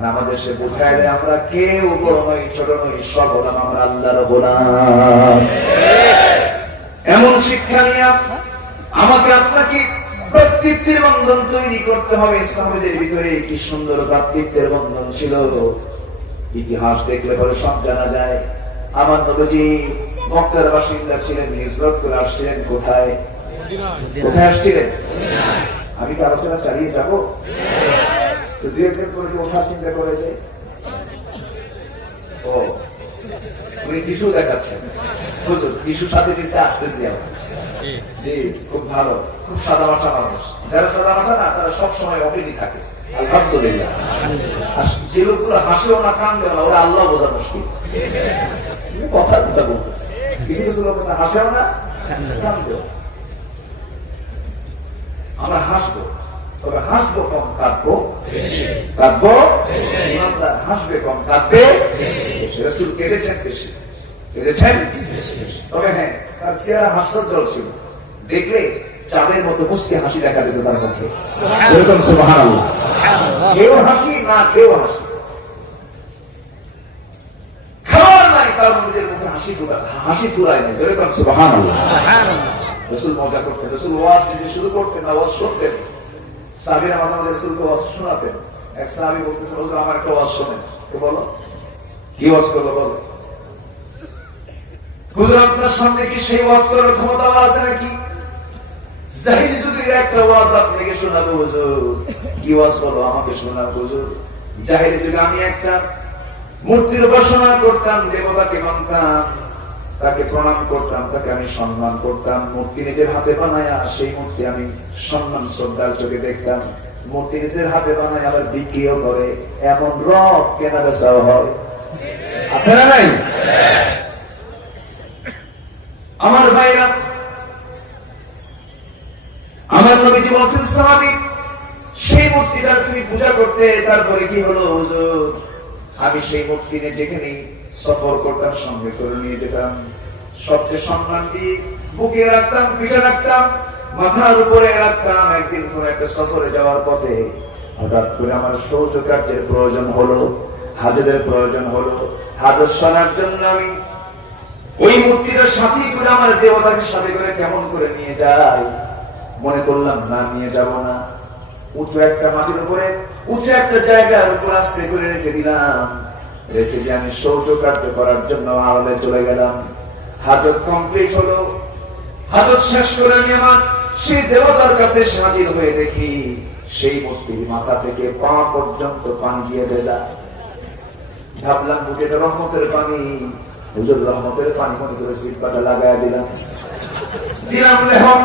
নামাজে সে বুঝায় আমরা কেউ বড় নই, ছোট নই, সব হলাম আমরা আল্লাহর গোলাম। এমন শিক্ষা নিয়ে আমাকে আপনাকে ভ্রাতৃত্বের বন্ধন তৈরি করতে হবে। সমাজের ভিতরে কি সুন্দর ভ্রাতৃত্বের বন্ধন ছিল, ইতিহাস দেখলে পরে সব জানা যায়। আমার নবীজি মক্কার বাসিন্দা ছিলেন, হিজরত করে আসছিলেন কোথায়? কোথায় আসছিলেন? আমি কি আলোচনা চালিয়ে যাবো? তো দু একদিন করে ওঠা চিন্তা করেছে। ও উনি টিস্যু দেখাচ্ছেন, বুঝুন টিস্যুর সাথে দিচ্ছে আসতেছি আমার। জি খুব ভালো, খুব সাদা মাঠা মানুষ। যারা সাদা মাঠা না তারা সবসময় অপেনি থাকে, আলহামদুলিল্লাহ। আর যে লোকগুলো হাসেও না কান্দে না, ওরা আল্লাহ বোঝা মুশকিল। কথার কথা বলতেছে, কিছু কিছু লোক হাসেও না কান্দেও। আমরা হাসবো, তবে হাসবো কম, কাঁদবো কাঁদবো। ইমানদার হাসবে কম, কাঁদবে বেশি। রাসূল কেঁদেছেন বেশি, কেঁদেছেন। তবে হ্যাঁ, তার চেহারা হাস্যোজ্জ্বল ছিল, দেখলে চাঁদের মতো মুসকে হাসি দেখা দিত তার মুখে। এরকম সুবহানাল্লাহ। কেউ হাসি না কেউ হাসি, খাবার নাই তার নিজের মুখে হাসি ফুরায় নাই। এরকম সুবহানাল্লাহ। রাসূল মজা করতেন, রাসূল ওয়াজ দিতে শুরু করতেন, ওয়াজ শুনতেন, সাহাবীরা মাঝে মাঝে রাসূলকে ওয়াজ শোনাতেন। এক সাহাবী বলতেছেন, হুজুর আমার একটা ওয়াজ শোনেন। তো বলো কি ওয়াজ করবো বলো। হুজুর আপনার সামনে কি সেই ওয়াজ করার ক্ষমতা আমার আছে নাকি? জাহিলি যুগের একটা ওয়াজ আপনাকে শোনাবো হুজুর। কি ওয়াজ বলো আমাকে শোনাবো হুজুর। জাহিলি যুগে আমি একটা মূর্তির উপাসনা করতাম, দেবতাকে মানতাম, তাকে প্রণাম করতাম, তাকে আমি সম্মান করতাম। মূর্তি নিজের হাতে বানায়া সেই মূর্তি আমি সম্মান শ্রদ্ধার চোখে দেখতাম। মূর্তি নিজের হাতে বানায় আবার বিক্রিও করে, এমন রব কেনা বেচাও হয়, আছে না নাই? আমার ভাইরা, আমার নবীজি বলছেন সাহাবী সেই মূর্তিটা তুমি পূজা করতে, তারপরে কি হলো হুজুর? আমি সেই মূর্তি নিয়ে যেখানে সফর করতাম সঙ্গে করে নিয়ে যেতাম, সবচেয়ে সম্মান দিয়ে বুকে রাখতাম, পিঠে রাখতাম, মাথার উপরে রাখতাম। একদিন কোন একটা সফরে যাওয়ার পথে হঠাৎ করে আমার শৌচ কার্যের প্রয়োজন হলো, হাজতের প্রয়োজন হলো। হাজত সারার জন্য আমি ওই মূর্তিটার সাথে করে আমার দেবতাকে সাথে করে কেমন করে নিয়ে যাই, মনে করলাম না নিয়ে যাব না। উঁচু একটা মাটির উপরে উঁচু একটা জায়গার উপর আস্তে করে রেখে দিলাম। রেখে দিয়ে আমি শৌচ কার্য করার জন্য আড়ালে চলে গেলাম। হাজত কমপ্লিট হলো, হাজত শেষ করে আমি আমার সেই দেবতার কাছে হাজির হয়ে দেখি সেই মূর্তির মাথা থেকে পা পর্যন্ত পানি দিয়ে ভেজা। ভাবলাম বুকেটা রহমতের পানি, হুজুর রহমতের পানি মনে করে সিটপাটা লাগাই দিলাম। দিলাম লেহম,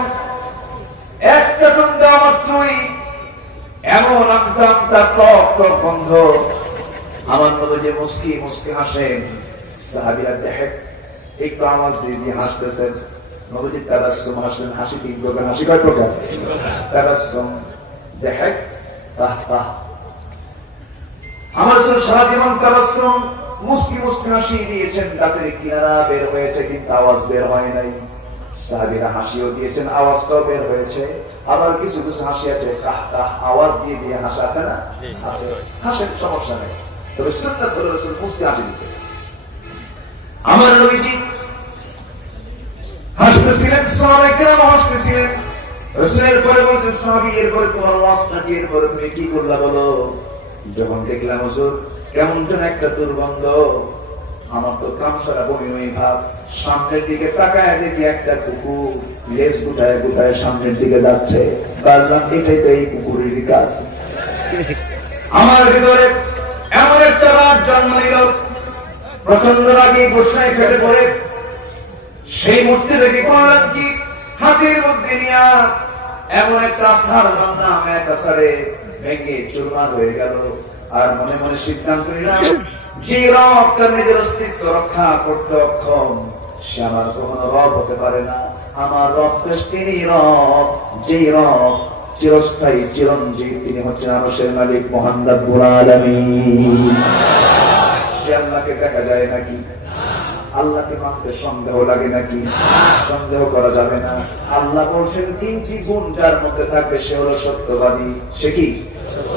একটা টুকরা মাত্রই এমন আনতাম তার টক টক গন্ধ। আমার মতো যে মুস্কি মুস্কি হাসেন, সাহাবীরা দেখেন একটু আওয়াজ দিয়ে দিয়ে হাসতেছেন। নবীজি তাবাসসুম হাসলেন। হাসি তিন প্রকার, হাসি কয় প্রকার? তাবাসসুম, দেহেক, তাহতাহ। আমার জন্য সারা জীবন তাবাসসুম মুস্কি মুস্কি হাসি দিয়েছেন, দাঁতের কিনারা বের হয়েছে কিন্তু আওয়াজ বের হয় নাই। সাহাবীরা হাসিও দিয়েছেন, আওয়াজটাও বের হয়েছে। আবার কিছু কিছু হাসি আছে কাহতাহ, আওয়াজ দিয়ে দিয়ে হাসা আছে না? হাসেন, সমস্যা নেই, তবে সুন্নাত হলো রাসূল মুস্কি হাসি দিতে। আমার নবীজি হাসতেছিলেন, সাহাবায়ে কেরাম হাসতেছিলেন। রাসূলের পরে বলছেন সাহাবী, এরপরে তোমার ওয়াজটা কি, এরপরে তুমি কি করলা বলো? যখন দেখলাম হুজুর কেমন যেন একটা দুর্গন্ধ, আমার তো কামসারা বমি বমি ভাব। সামনের দিকে তাকায় দেখি একটা কুকুর লেজ গুটায় গুটায় সামনের দিকে যাচ্ছে। ভাবলাম এটাই তো এই কুকুরের কাজ। আমার ভিতরে এমন একটা রাগ জন্ম নিল, প্রচন্ড রাগে গোসায় ফেটে পড়ে সেই মূর্তি দেখে করলাম কি, হাতের মধ্যে নিয়ে এমন একটা আসার বান্দাম এক আসারে ভেঙে চুরমার হয়ে গেল। আর মনে মনে সিদ্ধান্ত নিলাম, যে রব তার নিজের অস্তিত্ব রক্ষা করতে অক্ষম, সে আমার কখনো রব হতে পারে না। আমার রব তিনি রব, যে রব চিরস্থায়ী চিরঞ্জীব, তিনি হচ্ছেন আরশের মালিক মহান রব্বুল আলামিন। সে আল্লাহকে দেখা যায় নাকি? আল্লাহকে মানতে সন্দেহ লাগে নাকি? সন্দেহ করা যাবে না। আল্লাহ বলছেন তিনটি গুণ যার মধ্যে থাকবে সে হলো সত্যবাদী। সে কি?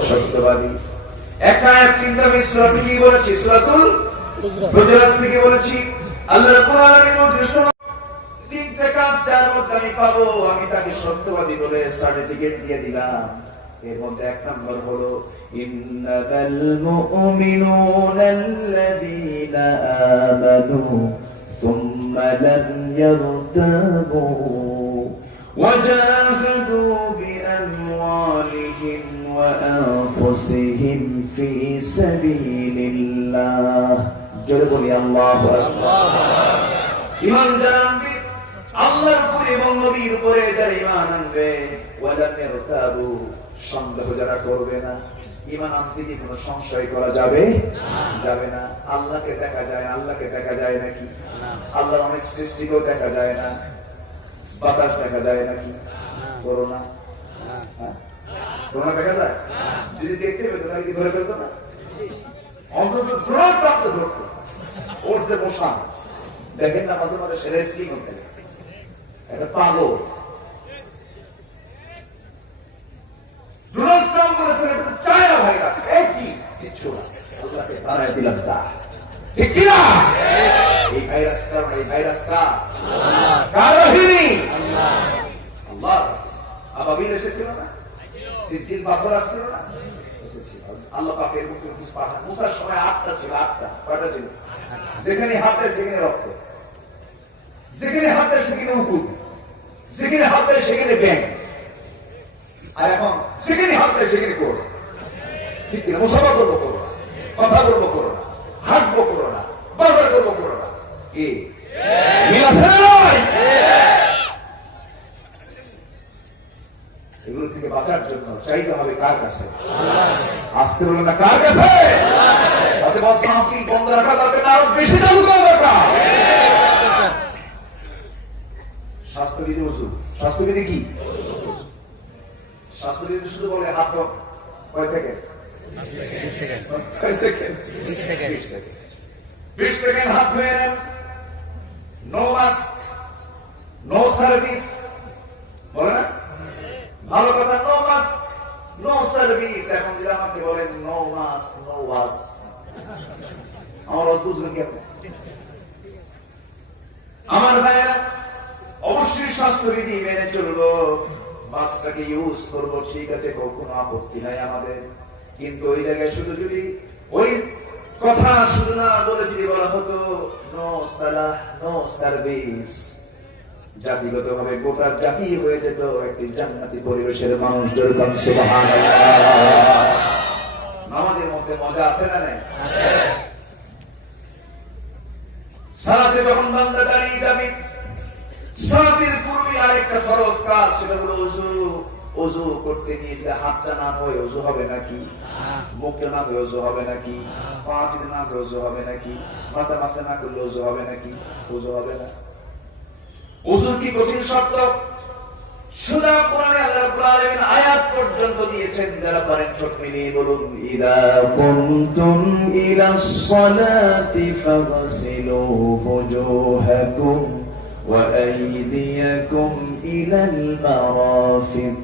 সত্যবাদী। একটা আয়াত কিন্তু আমি সূরাতে কি বলেছি? সূরাতুল হুজুরাত থেকে বলেছি। আল্লাহ রাব্বুল আলামিন বলেছেন তিনটা কাজ যার মধ্যে আমি পাবো, আমি তাকে সত্যবাদী বলে সার্টিফিকেট দিয়ে দিলাম। এর মধ্যে এক নম্বর হলো ইন্নাল মুমিনুনা আল্লাযীনা আমানু থুম্মা লাম ইয়ারতাবু ওয়া জাহাদু বিআমওয়ালিহিম ওয়া আনফুসিহিম ফি সাবিলিল্লাহ। জোরে বলি আল্লাহু আকবার। ঈমান জানবে আল্লাহর উপরে এবং নবীর উপরে যারা ঈমান আনবে, ওয়া লাম ইয়ারতাবু, সন্দেহ যারা করবে না। ঈমান আনতে কি কোনো সংশয় করা যাবে? যাবে না। আল্লাহকে দেখা যায়, আল্লাহকে দেখা যায় নাকি? আল্লাহর অনেক সৃষ্টিকেও দেখা যায় না। বাতাস দেখা যায় নাকি? করোনা, করোনা দেখা যায়? যদি দেখতে পেতো তাহলে কি ধরে ফেলতো না? অন্তত ধরতে ধরতো, ওর যে বসা দেখেন না মাঝে মাঝে সেরে স্কিং হচ্ছে একটা পাগল, ডোনাল্ড ট্রাম্প বলেছেন এটা চায়না ভাইরাস। এই কি কিচ্ছু না, আল্লাহকে বানায় দিলাম চা, ঠিক কি না? এই ভাইরাসটা, এই ভাইরাসটা কার বাহিনী? আল্লাহ। আবাবিল এসেছিল না, সিজিল পাথর আসছিল না, আল্লাহ পাকের মুখে কিছু পাঠান। মুসার সময় 8টা ছিল, 8টা। কয়টা ছিল? যেখানে হাত দেয় সেখানে রক্ত, যেখানে হাত দেয় সেখানে উকুন, যেখানে হাত দেয় সেখানে ব্যাং, আর এখন সেখানে হাত দেয় সেখানে করো, ঠিক কিনা? মুসাফা করবো করো না, কথা বলবো করো না, হাঁটবো করো না, বাজার করবো করো না। কি মিল আছে না নয়? এগুলো থেকে বাঁচার জন্য চাইতে হবে কার কাছে? আসতে বলে না, কার কাছে? তাতে বস মাহফিল বন্ধ রাখা দরকার, আরো বেশি চালু করা দরকার। স্বাস্থ্যবিধি ওষুধ, স্বাস্থ্যবিধি কি? স্বাস্থ্যবিধি শুধু বলে হাত কয় সেকেন্ড? 20 সেকেন্ড হাত ধুয়ে নেন, নো মাস্ক, নো সার্ভিস, বলে না? ভালো কথা, নো মাস্ক নো সার্ভিস। এখন যদি আমাকে বলেন নো মাস্ক নো ওয়াজ, আমার ওয়াজ বুঝবেন কি আপনি? আমার ভাইয়েরা, অবশ্যই স্বাস্থ্যবিধি মেনে চলবো, মাস্কটাকে ইউজ করবো, ঠিক আছে, কোনো আপত্তি নাই আমাদের। কিন্তু ওই জায়গায় শুধু যদি ওই কথা শুধু না বলে যদি বলা হতো নো সালাহ নো সার্ভিস, জাতিগত ভাবে গোটা জাতি হয়ে যেত একটি জান্নাতি পরিবেশের মানুষ। যেরকম সুবহানাল্লাহ। নামাজের মধ্যে মজা আছে না নাই? সালাতে যখন বান্দা দাঁড়িয়ে যাবে, সালাতের পূর্বে আরেকটা ফরজ কাজ, সেটা হলো ওযু। ওযু করতে গিয়ে যদি হাতটা না ধোয় ওযু হবে নাকি? মুখটা না ধোয় ওযু হবে নাকি? পা যদি না ধোয় ওযু হবে নাকি? মাথা মাসে না করলে ওযু হবে নাকি? ওযু হবে না। ওযুর কি কঠিন শর্ত? সোজা কোরআনে আল্লাহ রাব্বুল আলামিন আয়াত পর্যন্ত দিয়েছেন, যারা পারেন ঠোঁট মিলিয়ে বলুন, ইদা কুনতুম ইলাস সালাতি ফাগসিলু ওয়ুজুহাকুম ওয়া আইদিয়াকুম ইলাল মারাফিক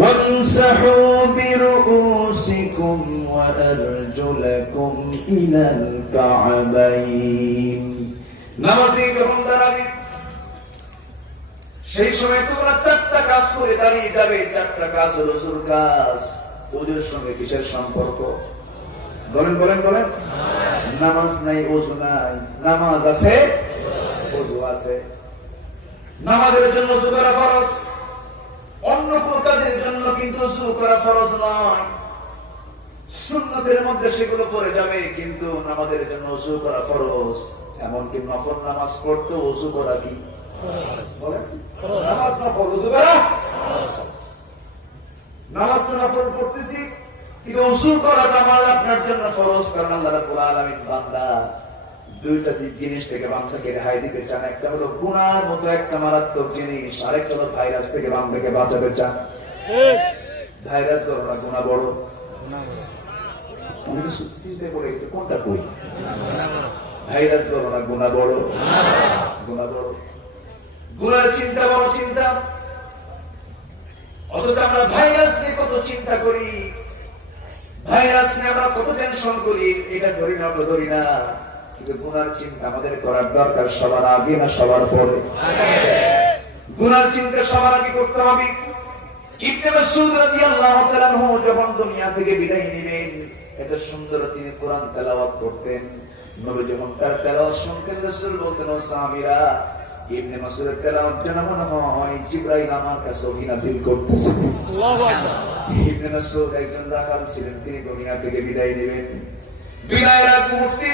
ওয়ামসাহু বিরুউসিকুম ওয়া আরজুলাকুম ইলাল কা'বাইন। নামাজে যখন দাঁড়াবে সেই সময় তোমরা 4টা কাজ করে দাঁড়িয়ে যাবে। 4টা কাজ হলো ওযুর কাজ। ওযুর সঙ্গে কিসের সম্পর্ক? বলেন বলেন বলেন। নামাজ নাই ওযু নাই, নামাজ আছে ওযু আছে। নামাজের জন্য ওযু করা ফরজ, অন্য কোন কাজের জন্য কিন্তু ওযু করা ফরজ নয়। সুন্নতের মধ্যে সেগুলো পড়ে যাবে, কিন্তু নামাজের জন্য ওযু করা ফরজ। এমনকি নফল নামাজ পড়তে ওযু করা কি নামাজ তো নফল পড়তেছি, কিন্তু ওযু করাটা আমার আপনার জন্য ফরজ। কারণ আল্লাহ রাব্বুল আলামিন বান্দা দুইটা জিনিস থেকে বান্দাকে রেহাই দিতে চান। একটা হলো গুনার মতো একটা মারাত্মক জিনিস, আরেকটা হলো ভাইরাস থেকে বান্দাকে বাঁচাতে চান। ভাইরাস বড় না গুনাহ বড়? কোনটা কই? ভাইরাস বড় না গুনাহ বড়? গুনাহ বড়। গুনার চিন্তা বড় চিন্তা, অথচ আমরা ভাইরাস নিয়ে কত চিন্তা করি, ভাইরাস নিয়ে আমরা কত টেনশন করি। এটা ধরি না, আমরা ধরি না, কিন্তু গুনার চিন্তা আমাদের করার দরকার সবার আগে না সবার পরে? গুনার চিন্তা সবার আগে করতে হবে। ইবনে মাসউদ রাদিয়াল্লাহু তাআলা আনহু যখন দুনিয়া থেকে বিদায় নিলেন, এটা সুন্দর তিনি কোরআন তেলাওয়াত করতেন। নবী যখন তার তেলাওয়াত শুনতেন, রাসূল বলতেন, ও সাহাবীরা, ইবনে মাসউদের তেলাওয়াত যেন মনে হয় জিবরাইল আমার কাছে ওহী নাযিল করতেছে। আল্লাহু আকবার। ইবনে মাসউদ একজন রাখাল ছিলেন, তিনি দুনিয়া থেকে বিদায় নেবেন। বিদায়ের আগ মুহূর্তে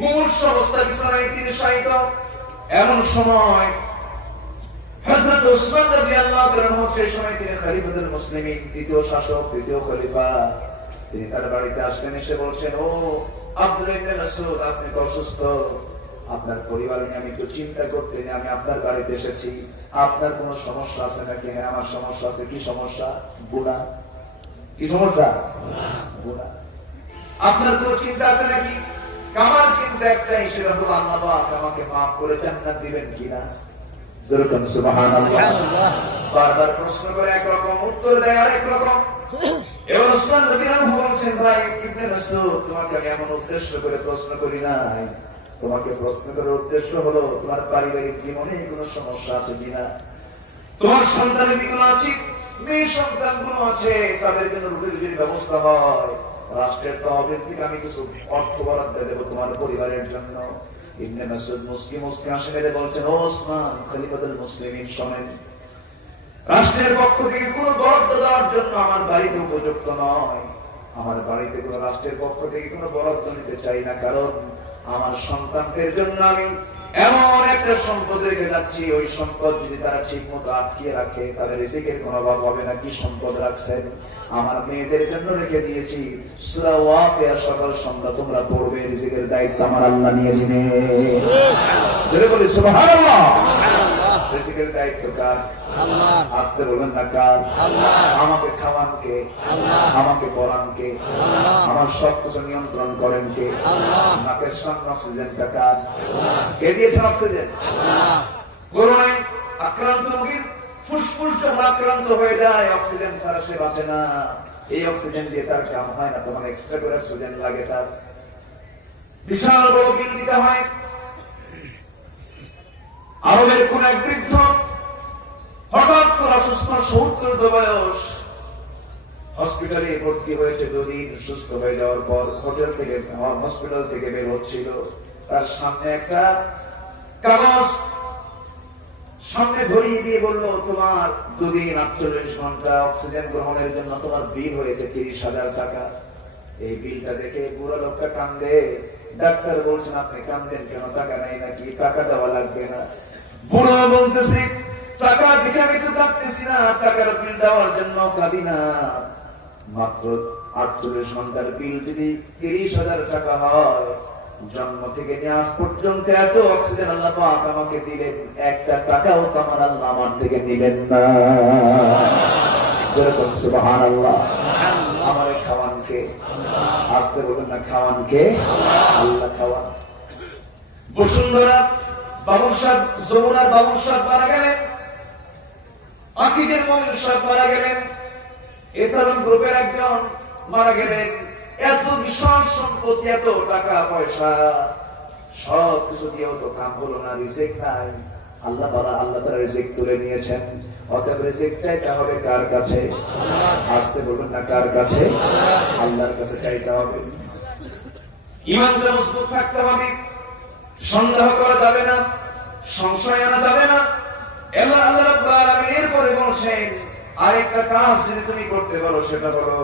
মুমূর্ষ অবস্থায় বিছানায় তিনি শায়িত। এমন সময় হযরত উসমান রাদিয়াল্লাহু তাআলা আনহু, সেই সময় তিনি খলিফাতুল মুসলিমিন, দ্বিতীয় শাসক, দ্বিতীয় খলিফা, তিনি তার বাড়িতে আসলেন। এসে বলছেন, ও আব্দুল্লাহ ইবনে মাসউদ, আপনি তো অসুস্থ, আপনার পরিবার নিয়ে আমি একটু চিন্তা করতে আমি আপনার বাড়িতে এসেছি। আপনার কোন সমস্যা আছে নাকি? হ্যাঁ, আমার সমস্যা আছে। কি সমস্যা? গুনাহ। কি সমস্যা? গুনাহ। আপনার কোন চিন্তা আছে নাকি? আমার চিন্তা একটাই, সেটা হলো আল্লাহ পাক আমাকে মাফ করে জান্নাত দিবেন কিনা। যেরকম সুবহানাল্লাহ। বারবার প্রশ্ন করে একরকম, উত্তর দেয় আরেক রকম। এবার ওসমান রাদিয়াল্লাহু আনহু বলছেন, ভাই ইবনে মাসউদ, তোমাকে আমি এমন উদ্দেশ্য করে প্রশ্ন করি নাই। তোমাকে প্রশ্ন করার উদ্দেশ্য হলো তোমার পারিবারিক জীবনে কোনো সমস্যা আছে কিনা, তোমার সন্তানের দিকগুলো আছে, মেয়ে সন্তান গুলো আছে, তাদের জন্য রুটি রুটির ব্যবস্থা হয়, রাষ্ট্রের তহবিল থেকে আমি কিছু অর্থ বরাদ্দ দেবো তোমার পরিবারের জন্য। ইবনে মাসউদ মুসকি মুসকি হাসি মেরে বলছেন, ও ওসমান খলিফাতুল মুসলিমিন, শোনেন, রাষ্ট্রের পক্ষ থেকে কোনো বরাদ্দ দেওয়ার জন্য আমার বাড়িতে উপযুক্ত নয়। আমার বাড়িতে কোনো রাষ্ট্রের পক্ষ থেকে কোনো বরাদ্দ নিতে চাই না, কারণ আমার সন্তানদের জন্য আমি এমন একটা সম্পদ রেখে যাচ্ছি, ওই সম্পদ যদি তারা ঠিক মতো আটকিয়ে রাখে তাদের রিজিকের কোনো অভাব হবে না। কি সম্পদ রাখছেন? আমার মেয়েদের জন্য রেখে দিয়েছি সূরা ওয়াকিয়া সকাল সন্ধ্যা তোমরা পড়বে, রিজিকের দায়িত্ব আমার আল্লাহ নিয়ে দিবে। জোরে বলি সুবহানাল্লাহ। রিজিকের দায়িত্ব কার? আল্লাহ। আসতে বলেন না কার? আল্লাহ। আমাকে খাওয়ান কে? আল্লাহ। আমাকে পড়ান কে? আল্লাহ। আমার সব কিছু নিয়ন্ত্রণ করেন কে? আল্লাহ। নাকের সামনে অক্সিজেনটা কার? আল্লাহ। কে দিয়েছেন অক্সিজেন? আল্লাহ। করোনায় আক্রান্ত রোগীর ফুসফুস যখন আক্রান্ত হয়ে যায়, অক্সিজেন ছাড়া সে বাঁচে না। এই অক্সিজেন দিয়ে তার কাম হয় না, তখন এক্সট্রা করে অক্সিজেন লাগে, তার বিশাল বড় বিল দিতে হয়। আরবের কোন এক বৃদ্ধ হঠাৎ করে অসুস্থ, ৭০ বয়স, হসপিটালে ভর্তি হয়েছে। 2 দিন সুস্থ হয়ে যাওয়ার পর হসপিটাল থেকে বের হচ্ছিল, তার সামনে একটা কাগজ সামনে ধরিয়ে দিয়ে বললো, তোমার 2 দিন 48 ঘন্টা অক্সিজেন গ্রহণের জন্য তোমার বিল হয়েছে 30,000 টাকা। এই বিলটা দেখে বুড়া লোকটা কান্দে। ডাক্তার বলছেন, আপনি কান্দেন কেন? টাকা নাই নাকি? টাকা দেওয়া লাগবে না। বুড়া বলতেছে, টাকা দেখে আমি তো কাঁদতেছি না, টাকার বিল দেওয়ার জন্য কাঁদি না। মাত্র 48 ঘন্টার বিল যদি 30,000 টাকা হয়, জন্ম থেকে নিয়ে আজ পর্যন্ত এত অক্সিজেন আল্লাহ পাক আমাকে দিলেন, একটা টাকাও তো আমার আল্লাহ আমার থেকে নিলেন না। যেরকম সুবহানাল্লাহ। আমার খাওয়ান কে? আসতে বলুন না, খাওয়ান কে? আল্লাহ খাওয়ান। বসুন্ধরা বাবুর সাহেব, যমুনার বাবুর সাহেব মারা গেলেন, আকিজের মনির সাহেব মারা গেলেন, এসালাম গ্রুপের একজন মারা গেলেন। এত বিশাল সম্পত্তি, এত টাকা পয়সা, সব কিছু দিয়েও তো কাম হলো না, রিজিক নাই। আল্লাহ তাআলা রিজিক তুলে নিয়েছেন। অতএব রিজিক চাইতে হবে কার কাছে? আসতে বলুন না, কার কাছে? আল্লাহর কাছে চাইতে হবে। ঈমানটা মজবুত থাকতে হবে, সন্দেহ করা যাবে না, সংশয় আনা যাবে না। আল্লাহ রাব্বুল আলামিন এরপরে বলছেন, আরেকটা কাজ যদি তুমি করতে পারো সেটা হলো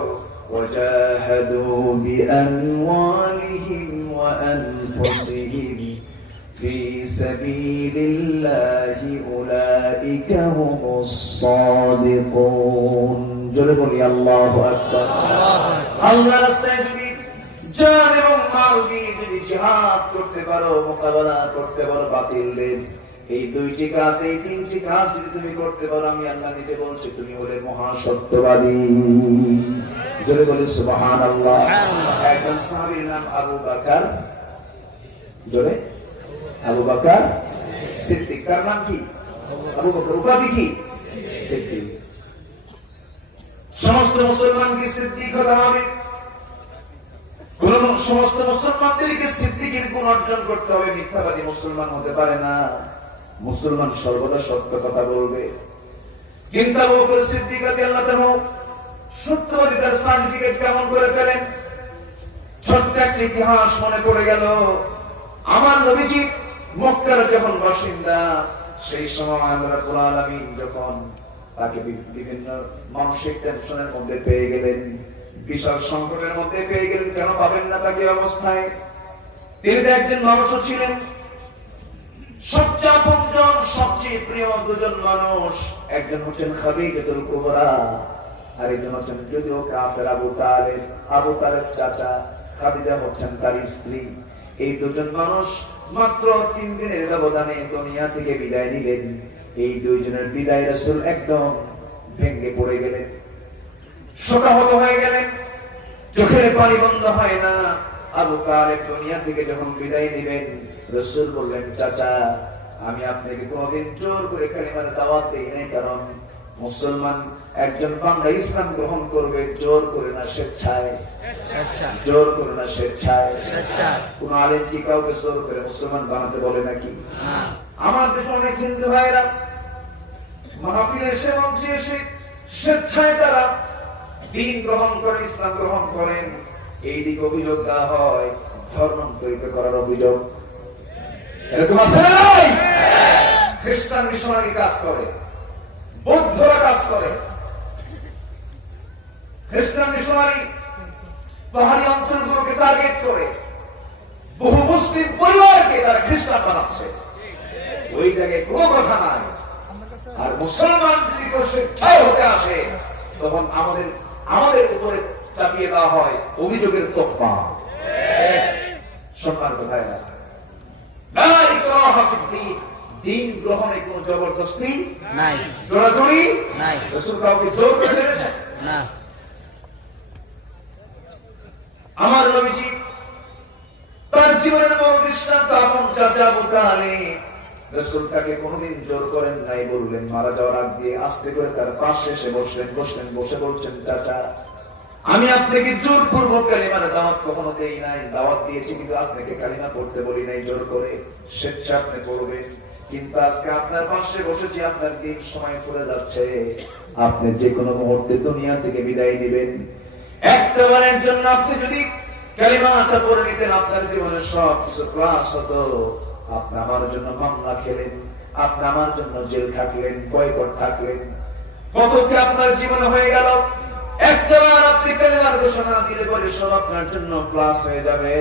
وجاهدوا بأموالهم وأنفسهم في سبيل الله أولئك هم الصادقون। জোরে বলি আল্লাহু আকবার। আল্লাহর রাস্তায় যদি জান এবং মাল দিয়ে যদি জিহাদ করতে পারো, মোকাবেলা করতে পারো বাতিলদের, এই 2টি কাজ, এই 3টি কাজ যদি তুমি করতে পারো, আমি আল্লাহ নিজে বলছি তুমি হলে মহাসত্যবাদী। জোরে বলি সুবহানাল্লাহ। একজন সাহাবীর নাম আবু বকর, জোরে, আবু বকর সিদ্দিক। তার নাম কি? আবু বকর। উপাধি কি? সিদ্দিক। সমস্ত মুসলমানকে সিদ্দিক হতে হবে, সমস্ত মুসলমানদেরকে সিদ্দিকের গুণ অর্জন করতে হবে। মিথ্যাবাদী মুসলমান হতে পারে না, মুসলমান সর্বদা সত্য কথা বলবে। কিন্তু আবু বকর সিদ্দিক রাদিয়াল্লাহু তাআলা সত্যবাদিতার সার্টিফিকেট কেমন করে পেলেন? ছোট্ট একটা ইতিহাস মনে পড়ে গেল। আমার নবীজি মক্কার যখন বাসিন্দা, সেই সময় আল্লাহ রাব্বুল আলামিন যখন তাকে বিভিন্ন মানসিক টেনশনের মধ্যে পেয়ে গেলেন, বিশাল সংকটের মধ্যে পেয়ে গেলেন। কেন পাবেন না তাকে অবস্থায়? তিনি তো একজন মানুষও ছিলেন, সবচেয়ে আপনজন, সবচেয়ে প্রিয় 2জন মানুষ। একজন হচ্ছেন খাদিজাতুল কুবরা, আর একজন হচ্ছেন যদিও কাফের আবু তালেব। আবু তালেব চাচা, খাদিজা হচ্ছেন তার স্ত্রী। এই 2জন মানুষ মাত্র 3 দিনের ব্যবধানে দুনিয়া থেকে বিদায় নিলেন। এই 2 জনের বিদায় রাসূল একদম ভেঙে পড়ে গেলেন, শোকাহত হয়ে গেলেন, চোখের পানি বন্ধ হয় না। আবু তালেব দুনিয়া থেকে যখন বিদায় নিবেন, রাসূল বললেন, চাচা আমি আপনাকে কোনদিন জোর করে কালিমার দাওয়াত দেই নাই, কারণ মুসলমান একজন বান্দা ইসলাম গ্রহণ করবে জোর করে না স্বেচ্ছায়, জোর করে না স্বেচ্ছায়। কোন আলেম কি কাউকে জোর করে মুসলমান বানাতে বলে নাকি? আমার দেশে অনেক হিন্দু ভাইরা মাহফিলে এসে মঞ্চে এসে স্বেচ্ছায় তারা দ্বীন গ্রহণ করে, ইসলাম গ্রহণ করেন। এই দিকে অভিযোগ দেওয়া হয় ধর্মান্তরিত করার অভিযোগ। এরকম আছে না নাই? খ্রিস্টান মিশনারি কাজ করে, বৌদ্ধরা কাজ করে। খ্রিস্টান মিশনারি পাহাড়ি অঞ্চলগুলোকে টার্গেট করে বহু মুসলিম পরিবারকে তারা খ্রিস্টান বানাচ্ছে। ওই জায়গায় কোনো কথা নাই। আর মুসলমান যদি কেউ স্বেচ্ছায় হতে আসে, তখন আমাদের উপরে চাপিয়ে দেওয়া হয় অভিযোগের তোফা। সম্মানিত ভাইরা, দ্বীন গ্রহণে কোন জবরদস্তি নাই, জোরাজুরি নাই। রাসূল কাউকে জোর করে ফেলেছেন না। আমার নবীজি তার জীবনের বড় দৃষ্টান্ত আপন চাচা আবু তালেব, রাসূল তাকে কোনদিন জোর করেন নাই। বললেন মারা যাওয়ার আগ দিয়ে আস্তে করে তার পাশে এসে বসে বলছেন, চাচা আমি আপনাকে জোর পূর্বক কালিমার দাওয়াত কখনো দেই নাই। দাওয়াত দিয়েছি কিন্তু আপনাকে কালিমা পড়তে বলি নাই জোর করে, স্বেচ্ছা আপনি পড়বেন। কিন্তু আজকে আপনার পাশে বসেছি, আপনার দিন সময় ফুরে যাচ্ছে, আপনি যে কোনো মুহূর্তে দুনিয়া থেকে বিদায় দিবেন। একটা বারের জন্য আপনি যদি কালিমাটা পড়ে নিতেন, আপনার জীবনের সব কিছু ক্লাস হতো। আপনি আমার জন্য মামলা খেলেন, আপনি আমার জন্য জেল খাটলেন, বয়কট থাকলেন, কত কি আপনার জীবনে হয়ে গেল। একবার আপনি কালিমার ঘোষণা দিলে পরে সব আপনার জন্য ক্লাস হয়ে যাবে।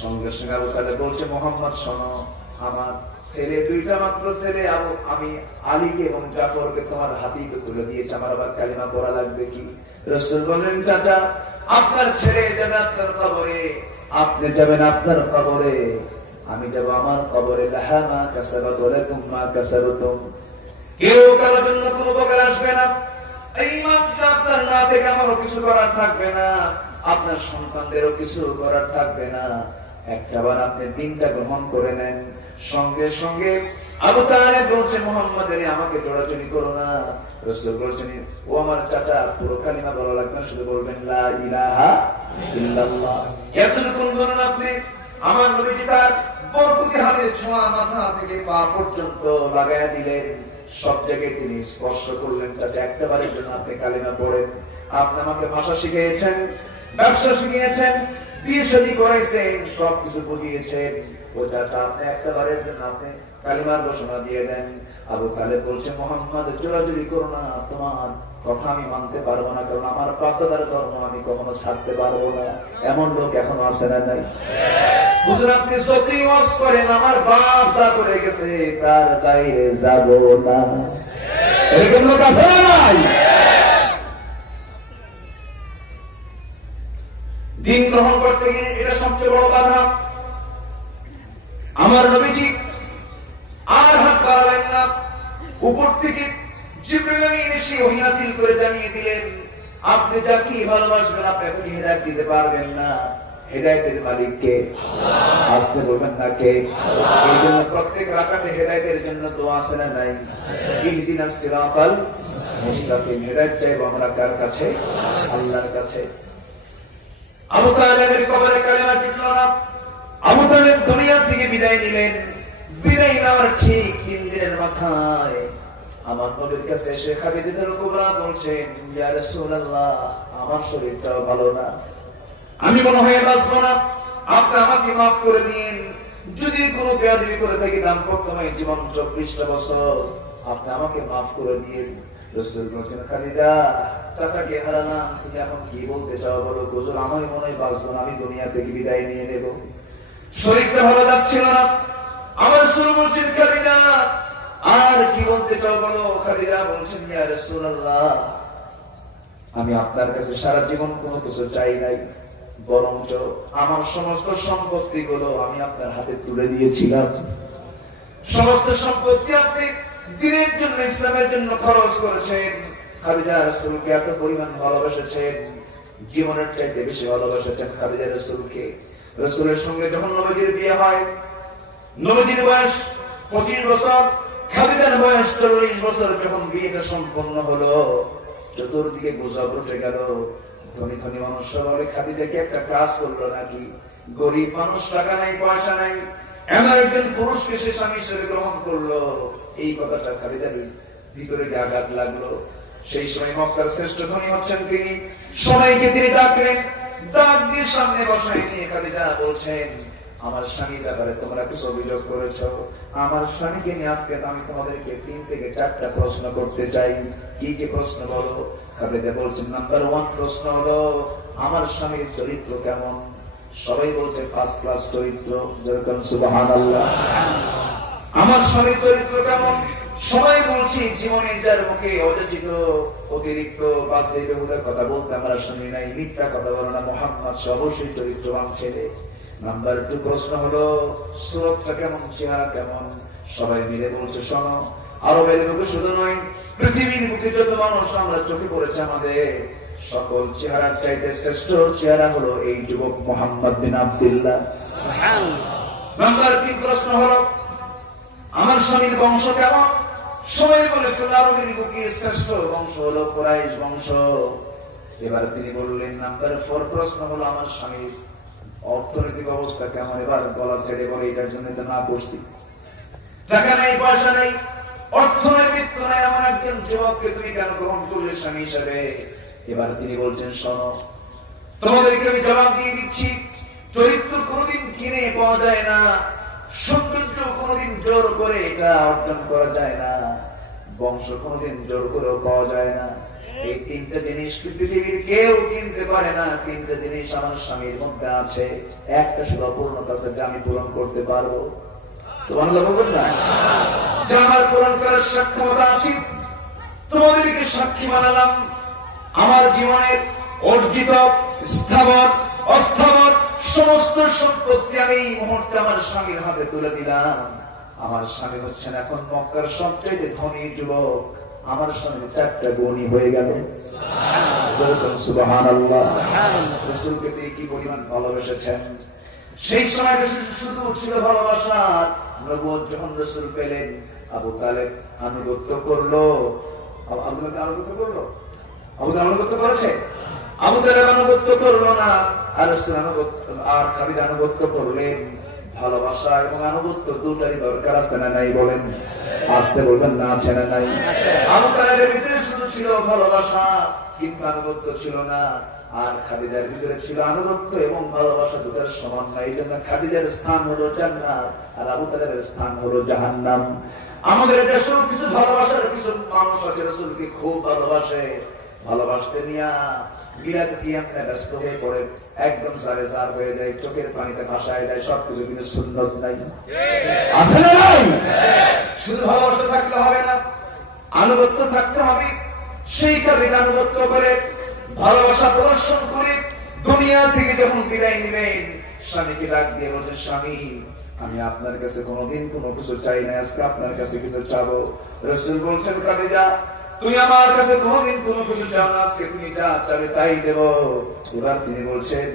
সঙ্গে সঙ্গে আবু তালেব বলছে, মোহাম্মদ শোনো, আমার ছেলে দুইটা মাত্র ছেলে, আমি আলীকে এবং জাফরকে তোমার হাতিতে তুলে দিয়েছি, আমার আবার কালিমা পড়া লাগবে কি? রাসূল বললেন, চাচা আপনার ছেলে যাবে আপনার কবরে, আপনি যাবেন আপনার কবরে, আমি যাব আমার কবরে। লাহা মা কাসাবাত ওয়া লাকুম মা কাসাবতুম। কেউ কারোর জন্য কোনো উপকার আসবে না। এই মাত্র আপনার না থেকে আমারও কিছু করার থাকবে না, আপনার সন্তানদেরও কিছু করার থাকবে না। একটাবার আপনি দিনটা গ্রহণ করে নেন। সঙ্গে সঙ্গে আবু তালেব বলছে, মুহাম্মদের আমাকে জোড়াজুড়ি করো না। রাসূল বলছেন, ও আমার চাচা পুরো কালিমা বলা লাগবে না, শুধু বলবেন লা ইলাহা ইল্লাল্লাহ। এতটুকু বলুন আপনি। আমার নবীজি তার বরকতি হাতের ছোঁয়া মাথা থেকে পা পর্যন্ত লাগায়া দিলেন, সব জায়গায় তিনি স্পর্শ করলেন। চাচা একটা বারের জন্য আপনি কালিমা পড়েন। আপনি আমাকে ভাষা শিখিয়েছেন, ব্যবসা শিখিয়েছেন, বিয়ে শাদী করাইছেন, সবকিছু বুঝিয়েছেন। ও চাচা আপনি একটা বারের জন্য আপনি কালিমার ঘোষণা দিয়ে দেন। আবু তালেব বলছে, মুহাম্মদ জোরাজুরি করো না, তোমার কথা আমি মানতে পারবো না, কারণ আমার বাপদাদার ধর্ম আমি কখনো ছাড়তে পারবো না। এমন লোক এখনো আছে না নাই? হুজুর আপনি যতই ওয়াজ করেন, আমার বাপ যা করে গেছে তার বাইরে যাব না, এরকম লোক আছে না নাই? দিন গ্রহণ করতে গিয়ে এটা সবচেয়ে বড় বাধা। আমার নবীজি আর হাত বাড়ালেন না। উপর থেকে জিবরিল আমিন এসে ওহী নাযিল করে জানিয়ে দিলেন, আপনি যাকে ভালোবাসবেন আপনি এখন হেদায়েত দিতে পারবেন না। হেদায়েতের মালিক কে? আল্লাহ। আসতে বলবেন না কে? আল্লাহ। এই জন্য প্রত্যেক রাকাতে হেদায়েতের জন্য দোয়া আছে না নাই? ইহদিনাস সিরাতাল মুস্তাকিম। হেদায়েত চাইবো আমরা কার কাছে? আল্লাহর কাছে। আবু তালেবের কবরে কালেমা টিকলো না। আবু তালেব দুনিয়া থেকে বিদায় নিলেন। বিদায় নেওয়ার ঠিক 3 দিনের মাথায় আমার নবীর কাছে এসে খাদিজাতুল কুবরা বলছেন, ইয়া রাসূলুল্লাহ আমার শরীরটাও ভালো না, আমি মনে হয় বাঁচবো না, আপনি আমাকে মাফ করে দিন। যদি কোনো বেয়াদবি করে থাকি, দাম্পত্যময় জীবন 24টা বছর, আপনি আমাকে মাফ করে দিন। রাসূল বলেন, খাদিজা চাচাকে হারালাম, তুমি এখন কি বলতে চাও বলো? হুজুর আমার মনে হয় বাঁচবো না, আমি দুনিয়া থেকে বিদায় নিয়ে নেব, শরীরটা ভালো যাচ্ছিল না। আমার রাসূল বলছেন, খাদিজা আর কি বলতে চাও বলো? খাদিজা বলছেন, ইয়া রাসূলুল্লাহ আমি আপনার কাছে সারা জীবন কোনো কিছু চাই নাই, বরঞ্চ আমার সমস্ত সম্পত্তি গুলো আমি আপনার হাতে তুলে দিয়েছিলাম। সমস্ত সম্পত্তি আপনি দিনের জন্য, ইসলামের জন্য খরচ করেছেন। খাদিজা রাসূলকে এত পরিমাণ ভালোবেসেছেন, জীবনের চাইতে বেশি ভালোবেসেছেন খাদিজা রাসূলকে। রাসূলের সঙ্গে যখন নবীজির বিয়ে হয়, নবীজির বয়স 25 বছর, খাদিজার বয়স 40 বছর। যখন বিয়েটা সম্পন্ন হলো, চতুর্দিকে গুজব উঠে গেল। ধনী ধনী মানুষ বলে খাদিজাকে একটা কাজ করলো নাকি, গরিব মানুষ, টাকা নাই পয়সা নাই, এমন একজন পুরুষকে সে স্বামী হিসেবে গ্রহণ করলো। এই কথাটা খাদিজার ভিতরে আঘাত লাগলো। সেই সময় মক্কার শ্রেষ্ঠ ধনী হচ্ছেন তিনি, সবাইকে তিনি ডাকলেন, ডাক দিয়ে সামনে বসাই নিয়ে খাদিজা বলছেন, আমার স্বামীর ব্যাপারে তোমরা কিছু অভিযোগ করেছ, আমার স্বামীকে নিয়ে আজকে আমি তোমাদেরকে 3 থেকে 4টা প্রশ্ন করতে চাই। কি কি প্রশ্ন বলো? খাদিজা বলছেন, নাম্বার 1 প্রশ্ন হলো, আমার স্বামীর চরিত্র কেমন? সবাই বলছে ফার্স্ট ক্লাস চরিত্র, যেরকম সুবহানাল্লাহ। আমার স্বামীর চরিত্র কেমন? সবাই বলছি জীবনে যার মুখে অযাচিত অতিরিক্ত বাজে বেহুদার কথা বলতে আমরা শুনি নাই, মিথ্যা কথা বলো না, মুহাম্মদ অবশ্যই চরিত্রবান ছেলে। নাম্বার 2 প্রশ্ন হলো, সুরতটা কেমন, চেহারা কেমন? সবাই মিলে বলছে, শোনো, আরবের মুখে শুধু নয়, পৃথিবীর মুখে যত মানুষ আমরা চোখে পড়েছে, আমাদের সকল চেহারার চাইতে শ্রেষ্ঠ চেহারা হলো এই যুবক মুহাম্মদ বিন আব্দুল্লাহ। নাম্বার 3 প্রশ্ন হলো, আমার স্বামীর বংশ কেমন? সবাই বলেছিল আরবের বুকে শ্রেষ্ঠ বংশ হলো কুরাইশ বংশ। এবার তিনি বললেন, নাম্বার 4 প্রশ্ন হলো, আমার স্বামীর অর্থনৈতিক অবস্থা কেমন? এবার গলা ছেড়ে বলে, এটার জন্য তো না পড়ছি, টাকা নেই পয়সা নেই, অর্থ নেই, বৃত্ত নেই, এমন একজন যুবককে তুমি কেন গ্রহণ করলে স্বামী হিসেবে? এবার তিনি বলছেন, শোনো, তোমাদেরকে আমি জবাব দিয়ে দিচ্ছি, চরিত্র কোনোদিন কিনে পাওয়া যায় না, সৌন্দর্য কোনোদিন জোর করে এটা অর্জন করা যায় না, বংশ কোনোদিন জোর করেও পাওয়া যায় না। এই 3টা জিনিস পৃথিবীর কেউ কিনতে পারে না। 3টা জিনিস আমার স্বামীর মধ্যে আছে, একটা শুধু পূর্ণতা আছে, যা আমি পূরণ করতে পারবো। সুবহানাল্লাহ বলবেন না? যা আমার পূরণ করার সক্ষমতা আছে। তোমাদেরকে সাক্ষী বানালাম, আমার জীবনের অর্জিত স্থাবর অস্থাবর সমস্ত সম্পত্তি আমি এই মুহূর্তে আমার স্বামীর হাতে তুলে দিলাম। আমার স্বামী হচ্ছেন এখন মক্কার সবচেয়ে ধনী যুবক, আমার স্বামী 4টা গুণী হয়ে গেল। সুবহানাল্লাহ। রাসূলকে তিনি কি পরিমাণ ভালোবেসেছেন! সেই সময় শুধু ছিল ভালোবাসা। নবুয়ত যখন রাসূল পেলেন, আবু তালেব আনুগত্য করলো। আনুগত্য করলো? আবু তালেব আনুগত্য করেছে? আবু তালেব আনুগত্য করলো না, আর রাসূল আর খাদিজা আনুগত্য করলেন। ভালোবাসা এবং আনুগত্য দুটারই দরকার আছে না নাই? বলেন, আসতে বলবেন না, আছে না নাই? আবু তালেবের ভিতরে শুধু ছিল ভালোবাসা, কিন্তু আনুগত্য ছিল না। আর খাদিজার ভিতরে ছিল আনুগত্য এবং ভালোবাসা, দুটার সমান নাই। এই জন্য খাদিজার স্থান হলো জান্নাত, আর আবু তালেবের স্থান হলো জাহান্নাম। আমাদের দেশেও কিছু ভালোবাসার কিছু মানুষ আছে, রাসূলকে খুব ভালোবাসে, ভালোবাসতে নিয়ে বিলাতে দিয়ে ব্যস্ত হয়ে পড়ে, একদম সারে সার হয়ে যায়, চোখের পানিতে ভাসায় দেয়, সবকিছু কিন্তু সুন্নত নাই, আছে না নাই? শুধু ভালোবাসা থাকলে হবে না, আনুগত্য থাকতে হবে। সেই কারণে আনুগত্য করে, ভালোবাসা প্রদর্শন করে দুনিয়া থেকে যখন বিদায় নেবেন, স্বামীকে ডাক দিয়ে বলছেন, স্বামী, আমি আপনার কাছে কোনোদিন কোনো কিছু চাই না, আজকে আপনার কাছে কিছু চাবো। রাসূল বলছেন, খাদিজা, তুমি আমার কাছে কোনোদিন কোনো কিছু চাও না, আজকে তুমি যা চাবে তাই দেব। এবার তিনি বলছেন,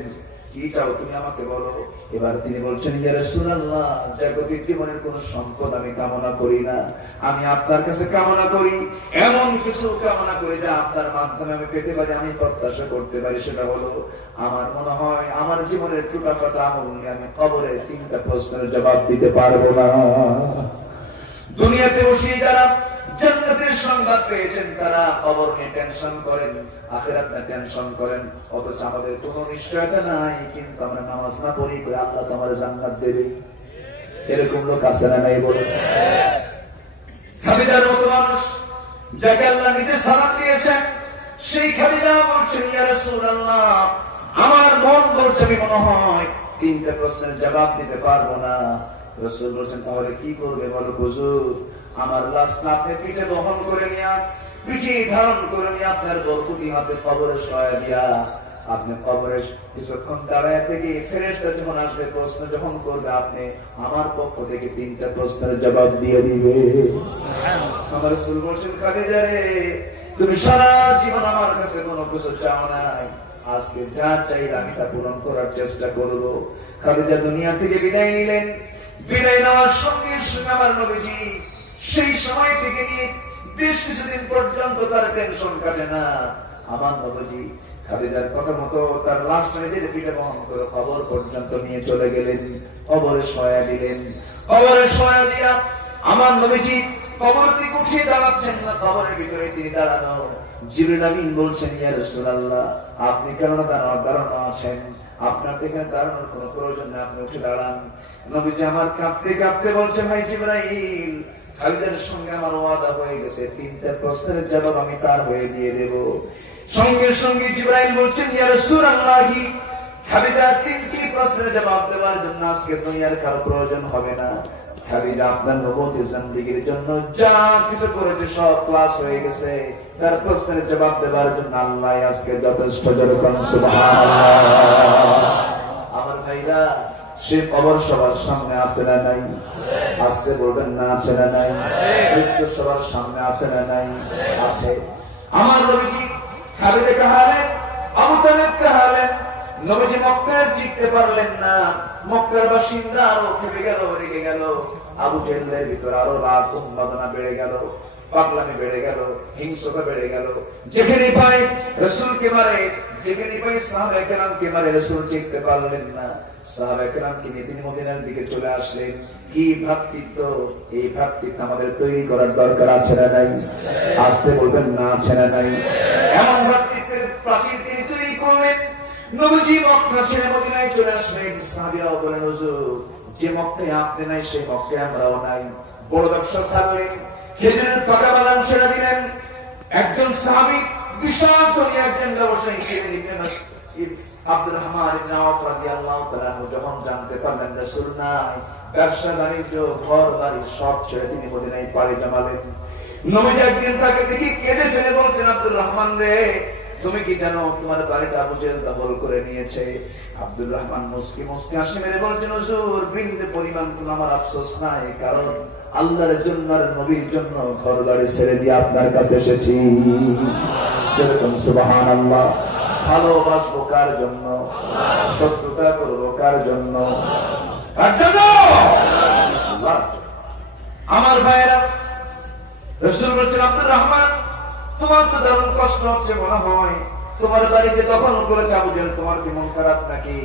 কি চাও তুমি আমাকে বলো। এবার তিনি বলছেন, ইয়া রাসূলুল্লাহ, জাগতিক জীবনের কোন সম্পদ আমি কামনা করি না, আমি আপনার কাছে কামনা করি, এমন কিছু কামনা করি যা আপনার মাধ্যমে আমি পেতে পারি, আমি প্রত্যাশা করতে পারি। সেটা হলো, আমার মনে হয় আমার জীবনের টুটাফাটা আমল নিয়ে আমি কবরে 3টা প্রশ্নের জবাব দিতে পারবো না। দুনিয়াতে বসে যারা জান্নাতের সংবাদ পেয়েছেন, তারা কবর নিয়ে টেনশন করেন, আখিরাত নিয়ে টেনশন করেন, অথচ আমাদের কোনো নিশ্চয়তা নাই। কিন্তু আমরা নামাজ না পড়ি করে আল্লাহ তো আমাদের জান্নাত দেবে, এরকম লোক আছে না নাই? বলে, খাদিজার মতো মানুষ যাকে আল্লাহ নিজে সালাম দিয়েছেন, সেই খাদিজা বলছেন, ইয়া রাসূলুল্লাহ, আমার মন বলছে আমি মনে হয় 3টা প্রশ্নের জবাব দিতে পারবো না। রাসূল বলছেন, তাহলে কি করবে বলো? হুজুর, আমার লাশটা আপনি পিঠে বহন করে নিয়ে, পিঠে ধারণ করে নিয়ে আপনার বরকুতি হাতে কবরে শোয়া দিয়া, আপনি কবরে কিছুক্ষণ দাঁড়ায় থেকে ফেরেশতা যখন আসবে, প্রশ্ন যখন করবে, আপনি আমার পক্ষ থেকে 3টা প্রশ্নের জবাব দিয়ে দিবে। আমার রাসূল বলছেন, খাদিজা রে, তুমি সারা জীবন আমার কাছে কোনো কিছু চাও নাই, আজকে যা চাইলে আমি তা পূরণ করার চেষ্টা করব। খাদিজা দুনিয়া থেকে বিদায় নিলেন। বিদায় নেওয়ার সঙ্গে সঙ্গে আমার নবীজি সেই সময় থেকে নিয়ে বেশ কিছুদিন পর্যন্ত তার টেনশন কাটে না। আমার নবীজি খাদিজার কথা মতো তার লাস্ট নিজের পিঠে বহন করে খবর পর্যন্ত নিয়ে চলে গেলেন, কবরে শোয়া দিলেন। কবরে শোয়া দিয়া আমার নবীজি কবর থেকে উঠিয়ে দাঁড়াচ্ছেন না, কবরের ভিতরে তিনি দাঁড়ানো। জিবরিল আমিন বলছেন, ইয়া রাসূলুল্লাহ, আপনি কেন দাঁড়ানো আছেন? আপনার থেকে দাঁড়ানোর কোনো প্রয়োজন নেই, আপনি উঠে দাঁড়ান। নবীজি আমার কাঁদতে কাঁদতে বলছে, ভাই জিবরাইল, খালিদের সঙ্গে আমার ওয়াদা হয়ে গেছে, 3টা প্রশ্নের জবাব আমি তার হয়ে দিয়ে দেব। সঙ্গে সঙ্গে জিবরাইল বলছেন, ইয়া রাসূলুল্লাহ, খালিদার 3টি প্রশ্নের জবাব দেওয়ার জন্য আজকে দুনিয়ার কারো প্রয়োজন হবে না। খালিদা আপনার নবুয়তের জিন্দেগীর জন্য যা কিছু করেছে সব ক্লাস হয়ে গেছে, তার প্রশ্নের জবাব দেওয়ার জন্য আল্লাহ আজকে যথেষ্ট। যেরকম সুবহানাল্লাহ। আমার ভাইরা, সে কবর সবার সামনে আছে না নাই? আসতে বলবেন না, আছে না নাই? সবার সামনে আছে না নাই? আছে। আমার নবীজি খালিদে কাহালেন, আবু তালেব কাহালেন। নবীজি মক্কায় টিকতে পারলেন না, মক্কার বাসিন্দা আরো খেপে গেল, রেগে গেল। আবু জেহেলের ভিতর আরো রাগ উন্মাদনা বেড়ে গেল, পাগলামি বেড়ে গেল, হিংসতা বেড়ে গেল। যেখানে পাই রাসূলকে মারে, যেখানে পাই সাহাবায়ে কেরামকে মারে, রাসূল টিকতে পারলেন না। সাহাবায়ে কেরামকে নিয়ে তিনি মদিনার দিকে চলে আসলেন। কি ভ্রাতৃত্ব! এই ভ্রাতৃত্ব আমাদের তৈরি করার দরকার আছে না নাই? আসতে বলবেন না, আছে না নাই? এমন ভ্রাতৃত্বের প্রাচীর তিনি তৈরি করলেন। নবীজি মক্কা ছেড়ে মদিনায় চলে আসলেন। সাহাবীরাও বলেন, হুজুর, যে মক্কায় আপনি নাই সেই মক্কায় আমরাও নাই। বড় ব্যবসা ছাড়লেন, খেজুরের পাকা বাগান ছেড়ে দিলেন। একজন সাহাবী বিশাল করে একজন ব্যবসায়ী কিনে নিলেন। আব্দুর রহমান ইবনে আওফ রাদিয়াল্লাহু তাআলা যখন জানতে পারলেন রাসূল নাই, ব্যবসা বাণিজ্য ঘর বাড়ি সব ছেড়ে তিনি মদিনায় পাড়ি জমালেন। নবীজি একদিন তাকে দেখে কেঁদে ফেলে বলছেন, আব্দুর রহমান রে, তুমি কি জানো তোমার বাড়িটা আবু জেহেল দখল করে নিয়েছে? আব্দুর রহমান মুস্কি মুস্কি হাসি মেরে বলছেন, হুজুর, বিন্দু পরিমাণ কোনো আমার আফসোস নাই, কারণ আল্লাহর জন্য আর নবীর জন্য ঘর বাড়ি ছেড়ে দিয়ে আপনার কাছে এসেছি। সুবহানাল্লাহ। ভালোবাসবো কার জন্য? শত্রুতা করবো কার জন্য? আমার ভাইয়েরা, রাসূল বলছেন, আব্দুর রহমান, তোমার তো দারুণ কষ্ট হচ্ছে মনে হয়, তোমার বাড়িতে দখল করেছে আবু জেহেল, তোমার কি মন খারাপ নাকি?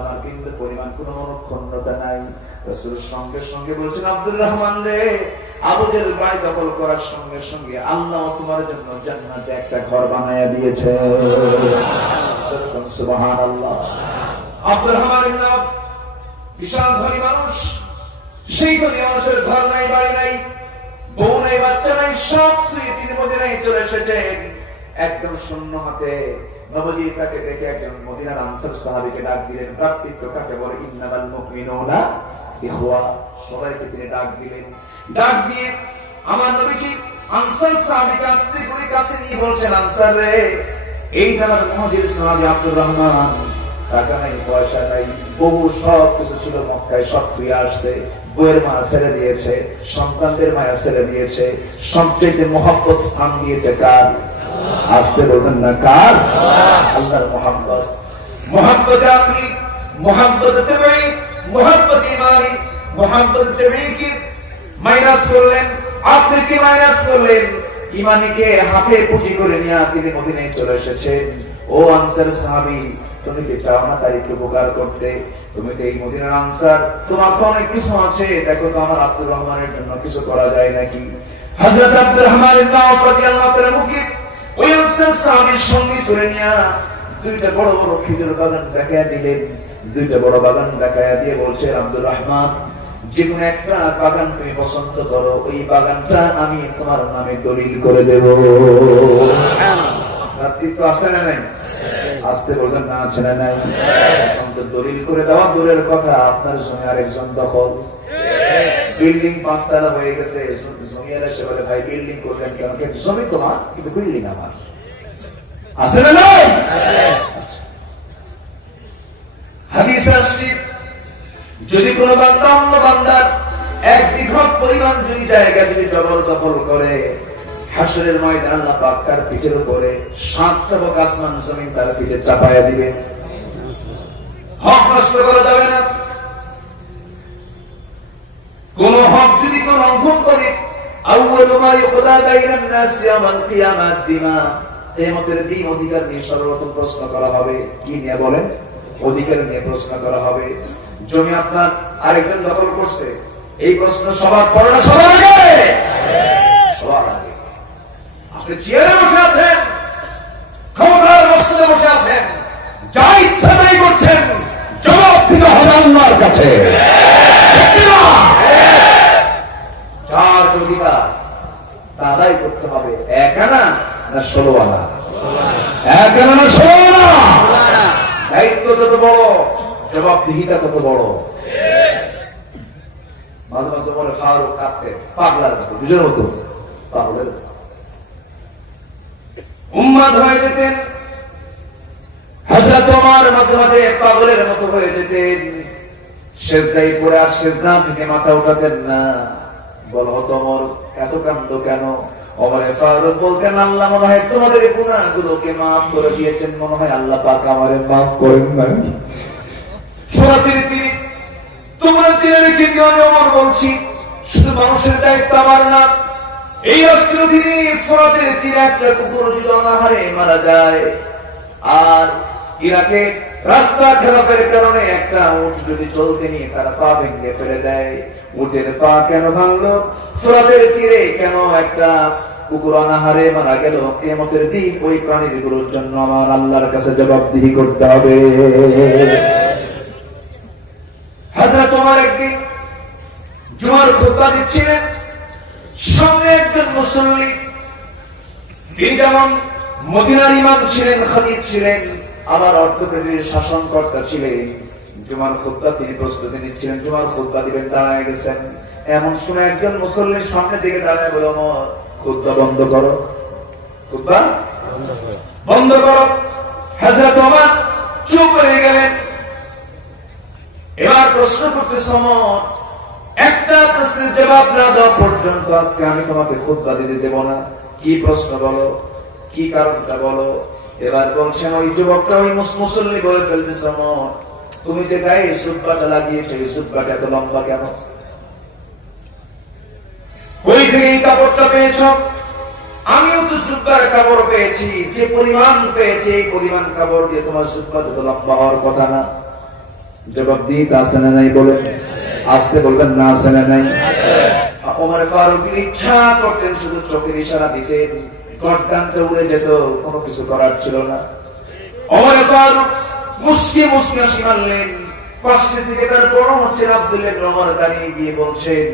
আমার কিন্তু পরিমাণ কোন মনক্ষুণ্ণতা নাই। রাসূল সঙ্গে সঙ্গে বলছেন, আব্দুর রহমান রে, আবু জেহেল বাড়ি দখল করার সঙ্গে সঙ্গে আল্লাহ তোমার জন্য জান্নাতে একটা ঘর বানায়া দিয়েছে। সুবহানাল্লাহ। আব্দুর রহমান ইবনে আওফ বিশাল ধনী মানুষ, সেই ধনী মানুষের ঘর নাই, বাড়ি নাই, বউ নাই, বাচ্চা নাই, সব ছুঁয়ে তিনি মদিনায় চলে এসেছেন একদম শূন্য হাতে। নবীজি তাকে দেখে একজন মদিনার আনসার সাহাবীকে ডাক দিলেন। ভ্রাতৃত্ব কাকে বলে? ইন্নামাল মুমিনুনা ইখওয়া। সবাইকে তিনি ডাক দিলেন। ডাক দিয়ে আমার নবীজি আনসার সাহাবীকে আস্তে করে কাছে নিয়ে বলছেন, আনসার রে, এই আমার মুহাজির সাহাবী আব্দুর রহমান, টাকা নাই, পয়সা নাই, বহু সব কিছু ছিল মক্কায়, সব ফিরে আসছে, বইয়ের মায়া ছেড়ে দিয়েছে, সন্তানদের মায়া ছেড়ে দিয়েছে, সবচেয়ে মহব্বত স্থান দিয়েছে কার? আসতে বলছেন না, কার? আল্লাহর মহব্বত। মহব্বতে আপনি, মহব্বতে তাবেঈ, মহব্বতে ইমানি, মহব্বতে তাবেঈ কি মাইনাস করলেন, আপনি কি মাইনাস করলেন? ইমানিকে হাতে পুঁজি করে নিয়ে তিনি মদিনায় চলে এসেছেন। ও আনসার সাহাবী, তুমি কি চাও না তার একটু উপকার করতে? তুমি তো এই মদিনার আনসার, তোমার তো অনেক কিছু আছে, দেখো তো আমার আব্দুর রহমানের জন্য কিছু করা যায় নাকি? হযরত আব্দুর রহমান ইবনে আওফ রাদিয়াল্লাহু তাআলা মুখে ওই আনসার সাহাবীর সঙ্গে করে নিয়ে দুইটা বড় বড় খেজুর বাগান দেখায়া দিলেন। দুইটা বড় বাগান দেখায়া দিয়ে বলছেন, আব্দুর রহমান, যে কোনো একটা বাগান তুমি পছন্দ করো, ওই বাগানটা আমি তোমার নামে দলিল করে দেব। ভ্রাতৃত্ব আছে না নাই? আসতে বলবেন না, আছে না নাই? দলিল করে দেওয়া দূরের কথা, আপনার জমি আরেকজন দখল। বিল্ডিং 5 তলা হয়ে গেছে, জমিয়ার এসে বলে, ভাই বিল্ডিং করলেন কেন? কিন্তু জমি তোমার, কিন্তু বিল্ডিং আমার। আছে না নাই? হাদিস আসছে, যদি কোনো বান্দা অন্য বান্দার 1 বিঘা পরিমাণ যদি জায়গা যদি জবরদখল করে, হাসরের ময়দানে আল্লাহ পাক তার পিঠের উপরে 7টা বক আসমান জমিন তার পিঠে চাপায়া দিবেন। হক নষ্ট করা যাবে না। কোন হক যদি কোন লঙ্ঘন করে, আউয়ালু মা ইউকদা বাইনান নাসি ইয়াওমাল কিয়ামাত বিমা, কিয়ামতের দিন অধিকার নিয়ে সর্বপ্রথম প্রশ্ন করা হবে। কি নিয়ে বলেন? অধিকার নিয়ে প্রশ্ন করা হবে। জমি আপনার আরেকজন দখল করছে, এই প্রশ্ন সবার পরে না সবার আগে? সবার আগে। আপনি চেয়ারে বসে আছেন, ক্ষমতার বস্তুতে বসে আছেন, যা ইচ্ছা তাই করছেন, জবাব দিতে হবে আল্লাহর কাছে। যার অধিকার তা আদায় করতে হবে। এক আনা না 16 আনা? এক আনা না 16 আনা? দায়িত্ব তত বড়, জবাবদিহিতা তত বড়। মাঝে মাঝে মনে ফারুক কাঁদতেন পাগলার মতো, বুঝের মতো, পাগলের উম্মাদ হয়ে যেতেন। হযরত ওমর মাঝে মাঝে পাগলের মতো হয়ে যেতেন, সেজদায় পড়ে আর সেজদা থেকে মাথা উঠাতেন না। বলো তোমর এত কান্দ কেন? ওমরে ফারুক বলতেন, আল্লাহ মনে হয় তোমাদের গুনাহগুলোকে মাফ করে দিয়েছেন, মনে হয় আল্লাহ পাক আমারে মাফ করেন নাই। ফোরাতের তীরে তোমরা তীরে রেখে দিও। আমি ওমর বলছি, শুধু মানুষের দায়িত্ব আমার না। এই অস্ত্র দিনে ফোরাতের তীরে একটা কুকুর যদি অনাহারে মারা যায়, আর ইরাকে রাস্তা খারাপের কারণে একটা উট যদি চলতে নিয়ে তারা পা ভেঙে ফেলে দেয়, উটের পা কেন ভাঙলো? ফোরাতের তীরে কেন একটা কুকুর অনাহারে মারা গেল? কিয়ামতের দিন ওই প্রাণীগুলোর জন্য আমার আল্লাহর কাছে জবাবদিহি করতে হবে। হযরত ওমর একদিন জুমার খুতবা দিচ্ছিলেন, সঙ্গে একজন মুসল্লি, এই যেমন মদিনার ইমাম ছিলেন, খতিব ছিলেন, আবার অর্থনীতির শাসনকর্তা ছিলেন। জুমার খুতবা তিনি প্রস্তুতি নিচ্ছিলেন, জুমার খুতবা দিবেন, দাঁড়ায় গেছেন। এমন সময় একজন মুসল্লির সামনে থেকে দাঁড়ায় বলল, ওমর খুতবা বন্ধ করো, খুতবা বন্ধ করো। হযরত ওমর চুপ হয়ে গেলেন। এবার প্রশ্ন করতেছে ওমর, একটা প্রশ্নের জবাব না দেওয়া পর্যন্ত আজকে আমি তোমাকে খুতবা দিতে দেব না। কি প্রশ্ন বলো, কি কারণটা বলো? এবার বলছেন, ওই যুবকটা, ওই মুসল্লি বলে ফেলতেছে, ওমর তুমি যে গায়ে সুব্বাটা লাগিয়েছো, এই সুব্বাটা এত লম্বা কেন? ওই থেকে এই কাপড়টা পেয়েছ? আমিও তো সুব্বার কাপড় পেয়েছি, যে পরিমাণ পেয়েছি এই পরিমাণ কাপড় দিয়ে তোমার সুব্বা তো লম্বা হওয়ার কথা না। জবাব দিতে আসে না নাই? বলে আসতে বলবেন না, আসে না নাই? ওমর ফারুক ইচ্ছা করতেন শুধু চোখের ইশারা দিতেন, গর্দানটা উড়ে যেত, কোনো কিছু করার ছিল না। ওমর ফারুক মুস্কি মুস্কি হাসি মারলেন। পাশে থেকে তার বড় ছেলে আব্দুল্লাহ ইবনে ওমর দাঁড়িয়ে গিয়ে বলছেন,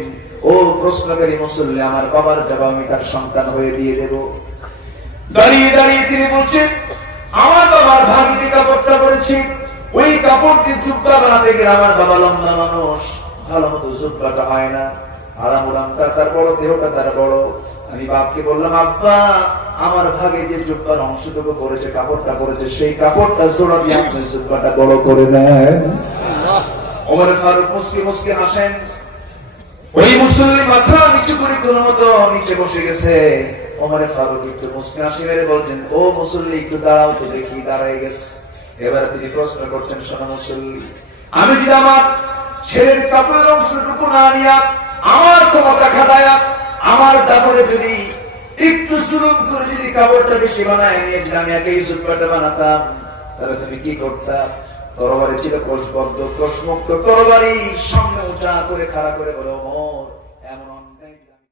ও প্রশ্নকারী মুসল্লি, আমার বাবার জবাব আমি তার সন্তান হয়ে দিয়ে দেব। দাঁড়িয়ে দাঁড়িয়ে তিনি বলছেন, আমার বাবার ভাগিতে কাপড়টা পরেছি, ওই কাপড় দিয়ে জুব্বা বানাতে গেলে আমার বাবা লম্বা মানুষ, ভালো মতো জুব্বাটা হয় না, আরাম উড়ামটা তার বড়, দেহটা তার বড়। আমি বাপকে বললাম, আব্বা আমার ভাগে যে জুব্বার অংশটুকু করেছে, কাপড়টা করেছে, সেই কাপড়টা জোড়া দিয়ে আপনি জুব্বাটা বড় করে নেন। ওমর ফারুক মুস্কি মুস্কি হাসেন। ওই মুসল্লি মাথা নিচু করে কোনো মতো নিচে বসে গেছে। ওমর ফারুক একটু মুস্কি হাসি মেরে বলছেন, ও মুসল্লি একটু দাঁড়াও তো দেখি। দাঁড়ায় গেছে। এবার তিনি প্রশ্ন করছেন, শোনো মুসল্লি, আমি যদি আমার ছেলের কাপড়ের অংশটুকু না নিয়া, আমার ক্ষমতা খাটায়া, আমার দাপড়ে যদি একটু সুরুম করে যদি কাপড়টা বেশি বানায় নিয়ে যদি আমি একই জুব্বাটা বানাতাম, তাহলে তুমি কি করতাম? তরবারি ছিল কোষবদ্ধ, কোষমুক্ত তরবারি সামনে উঁচা করে খাড়া করে বলো, ওমর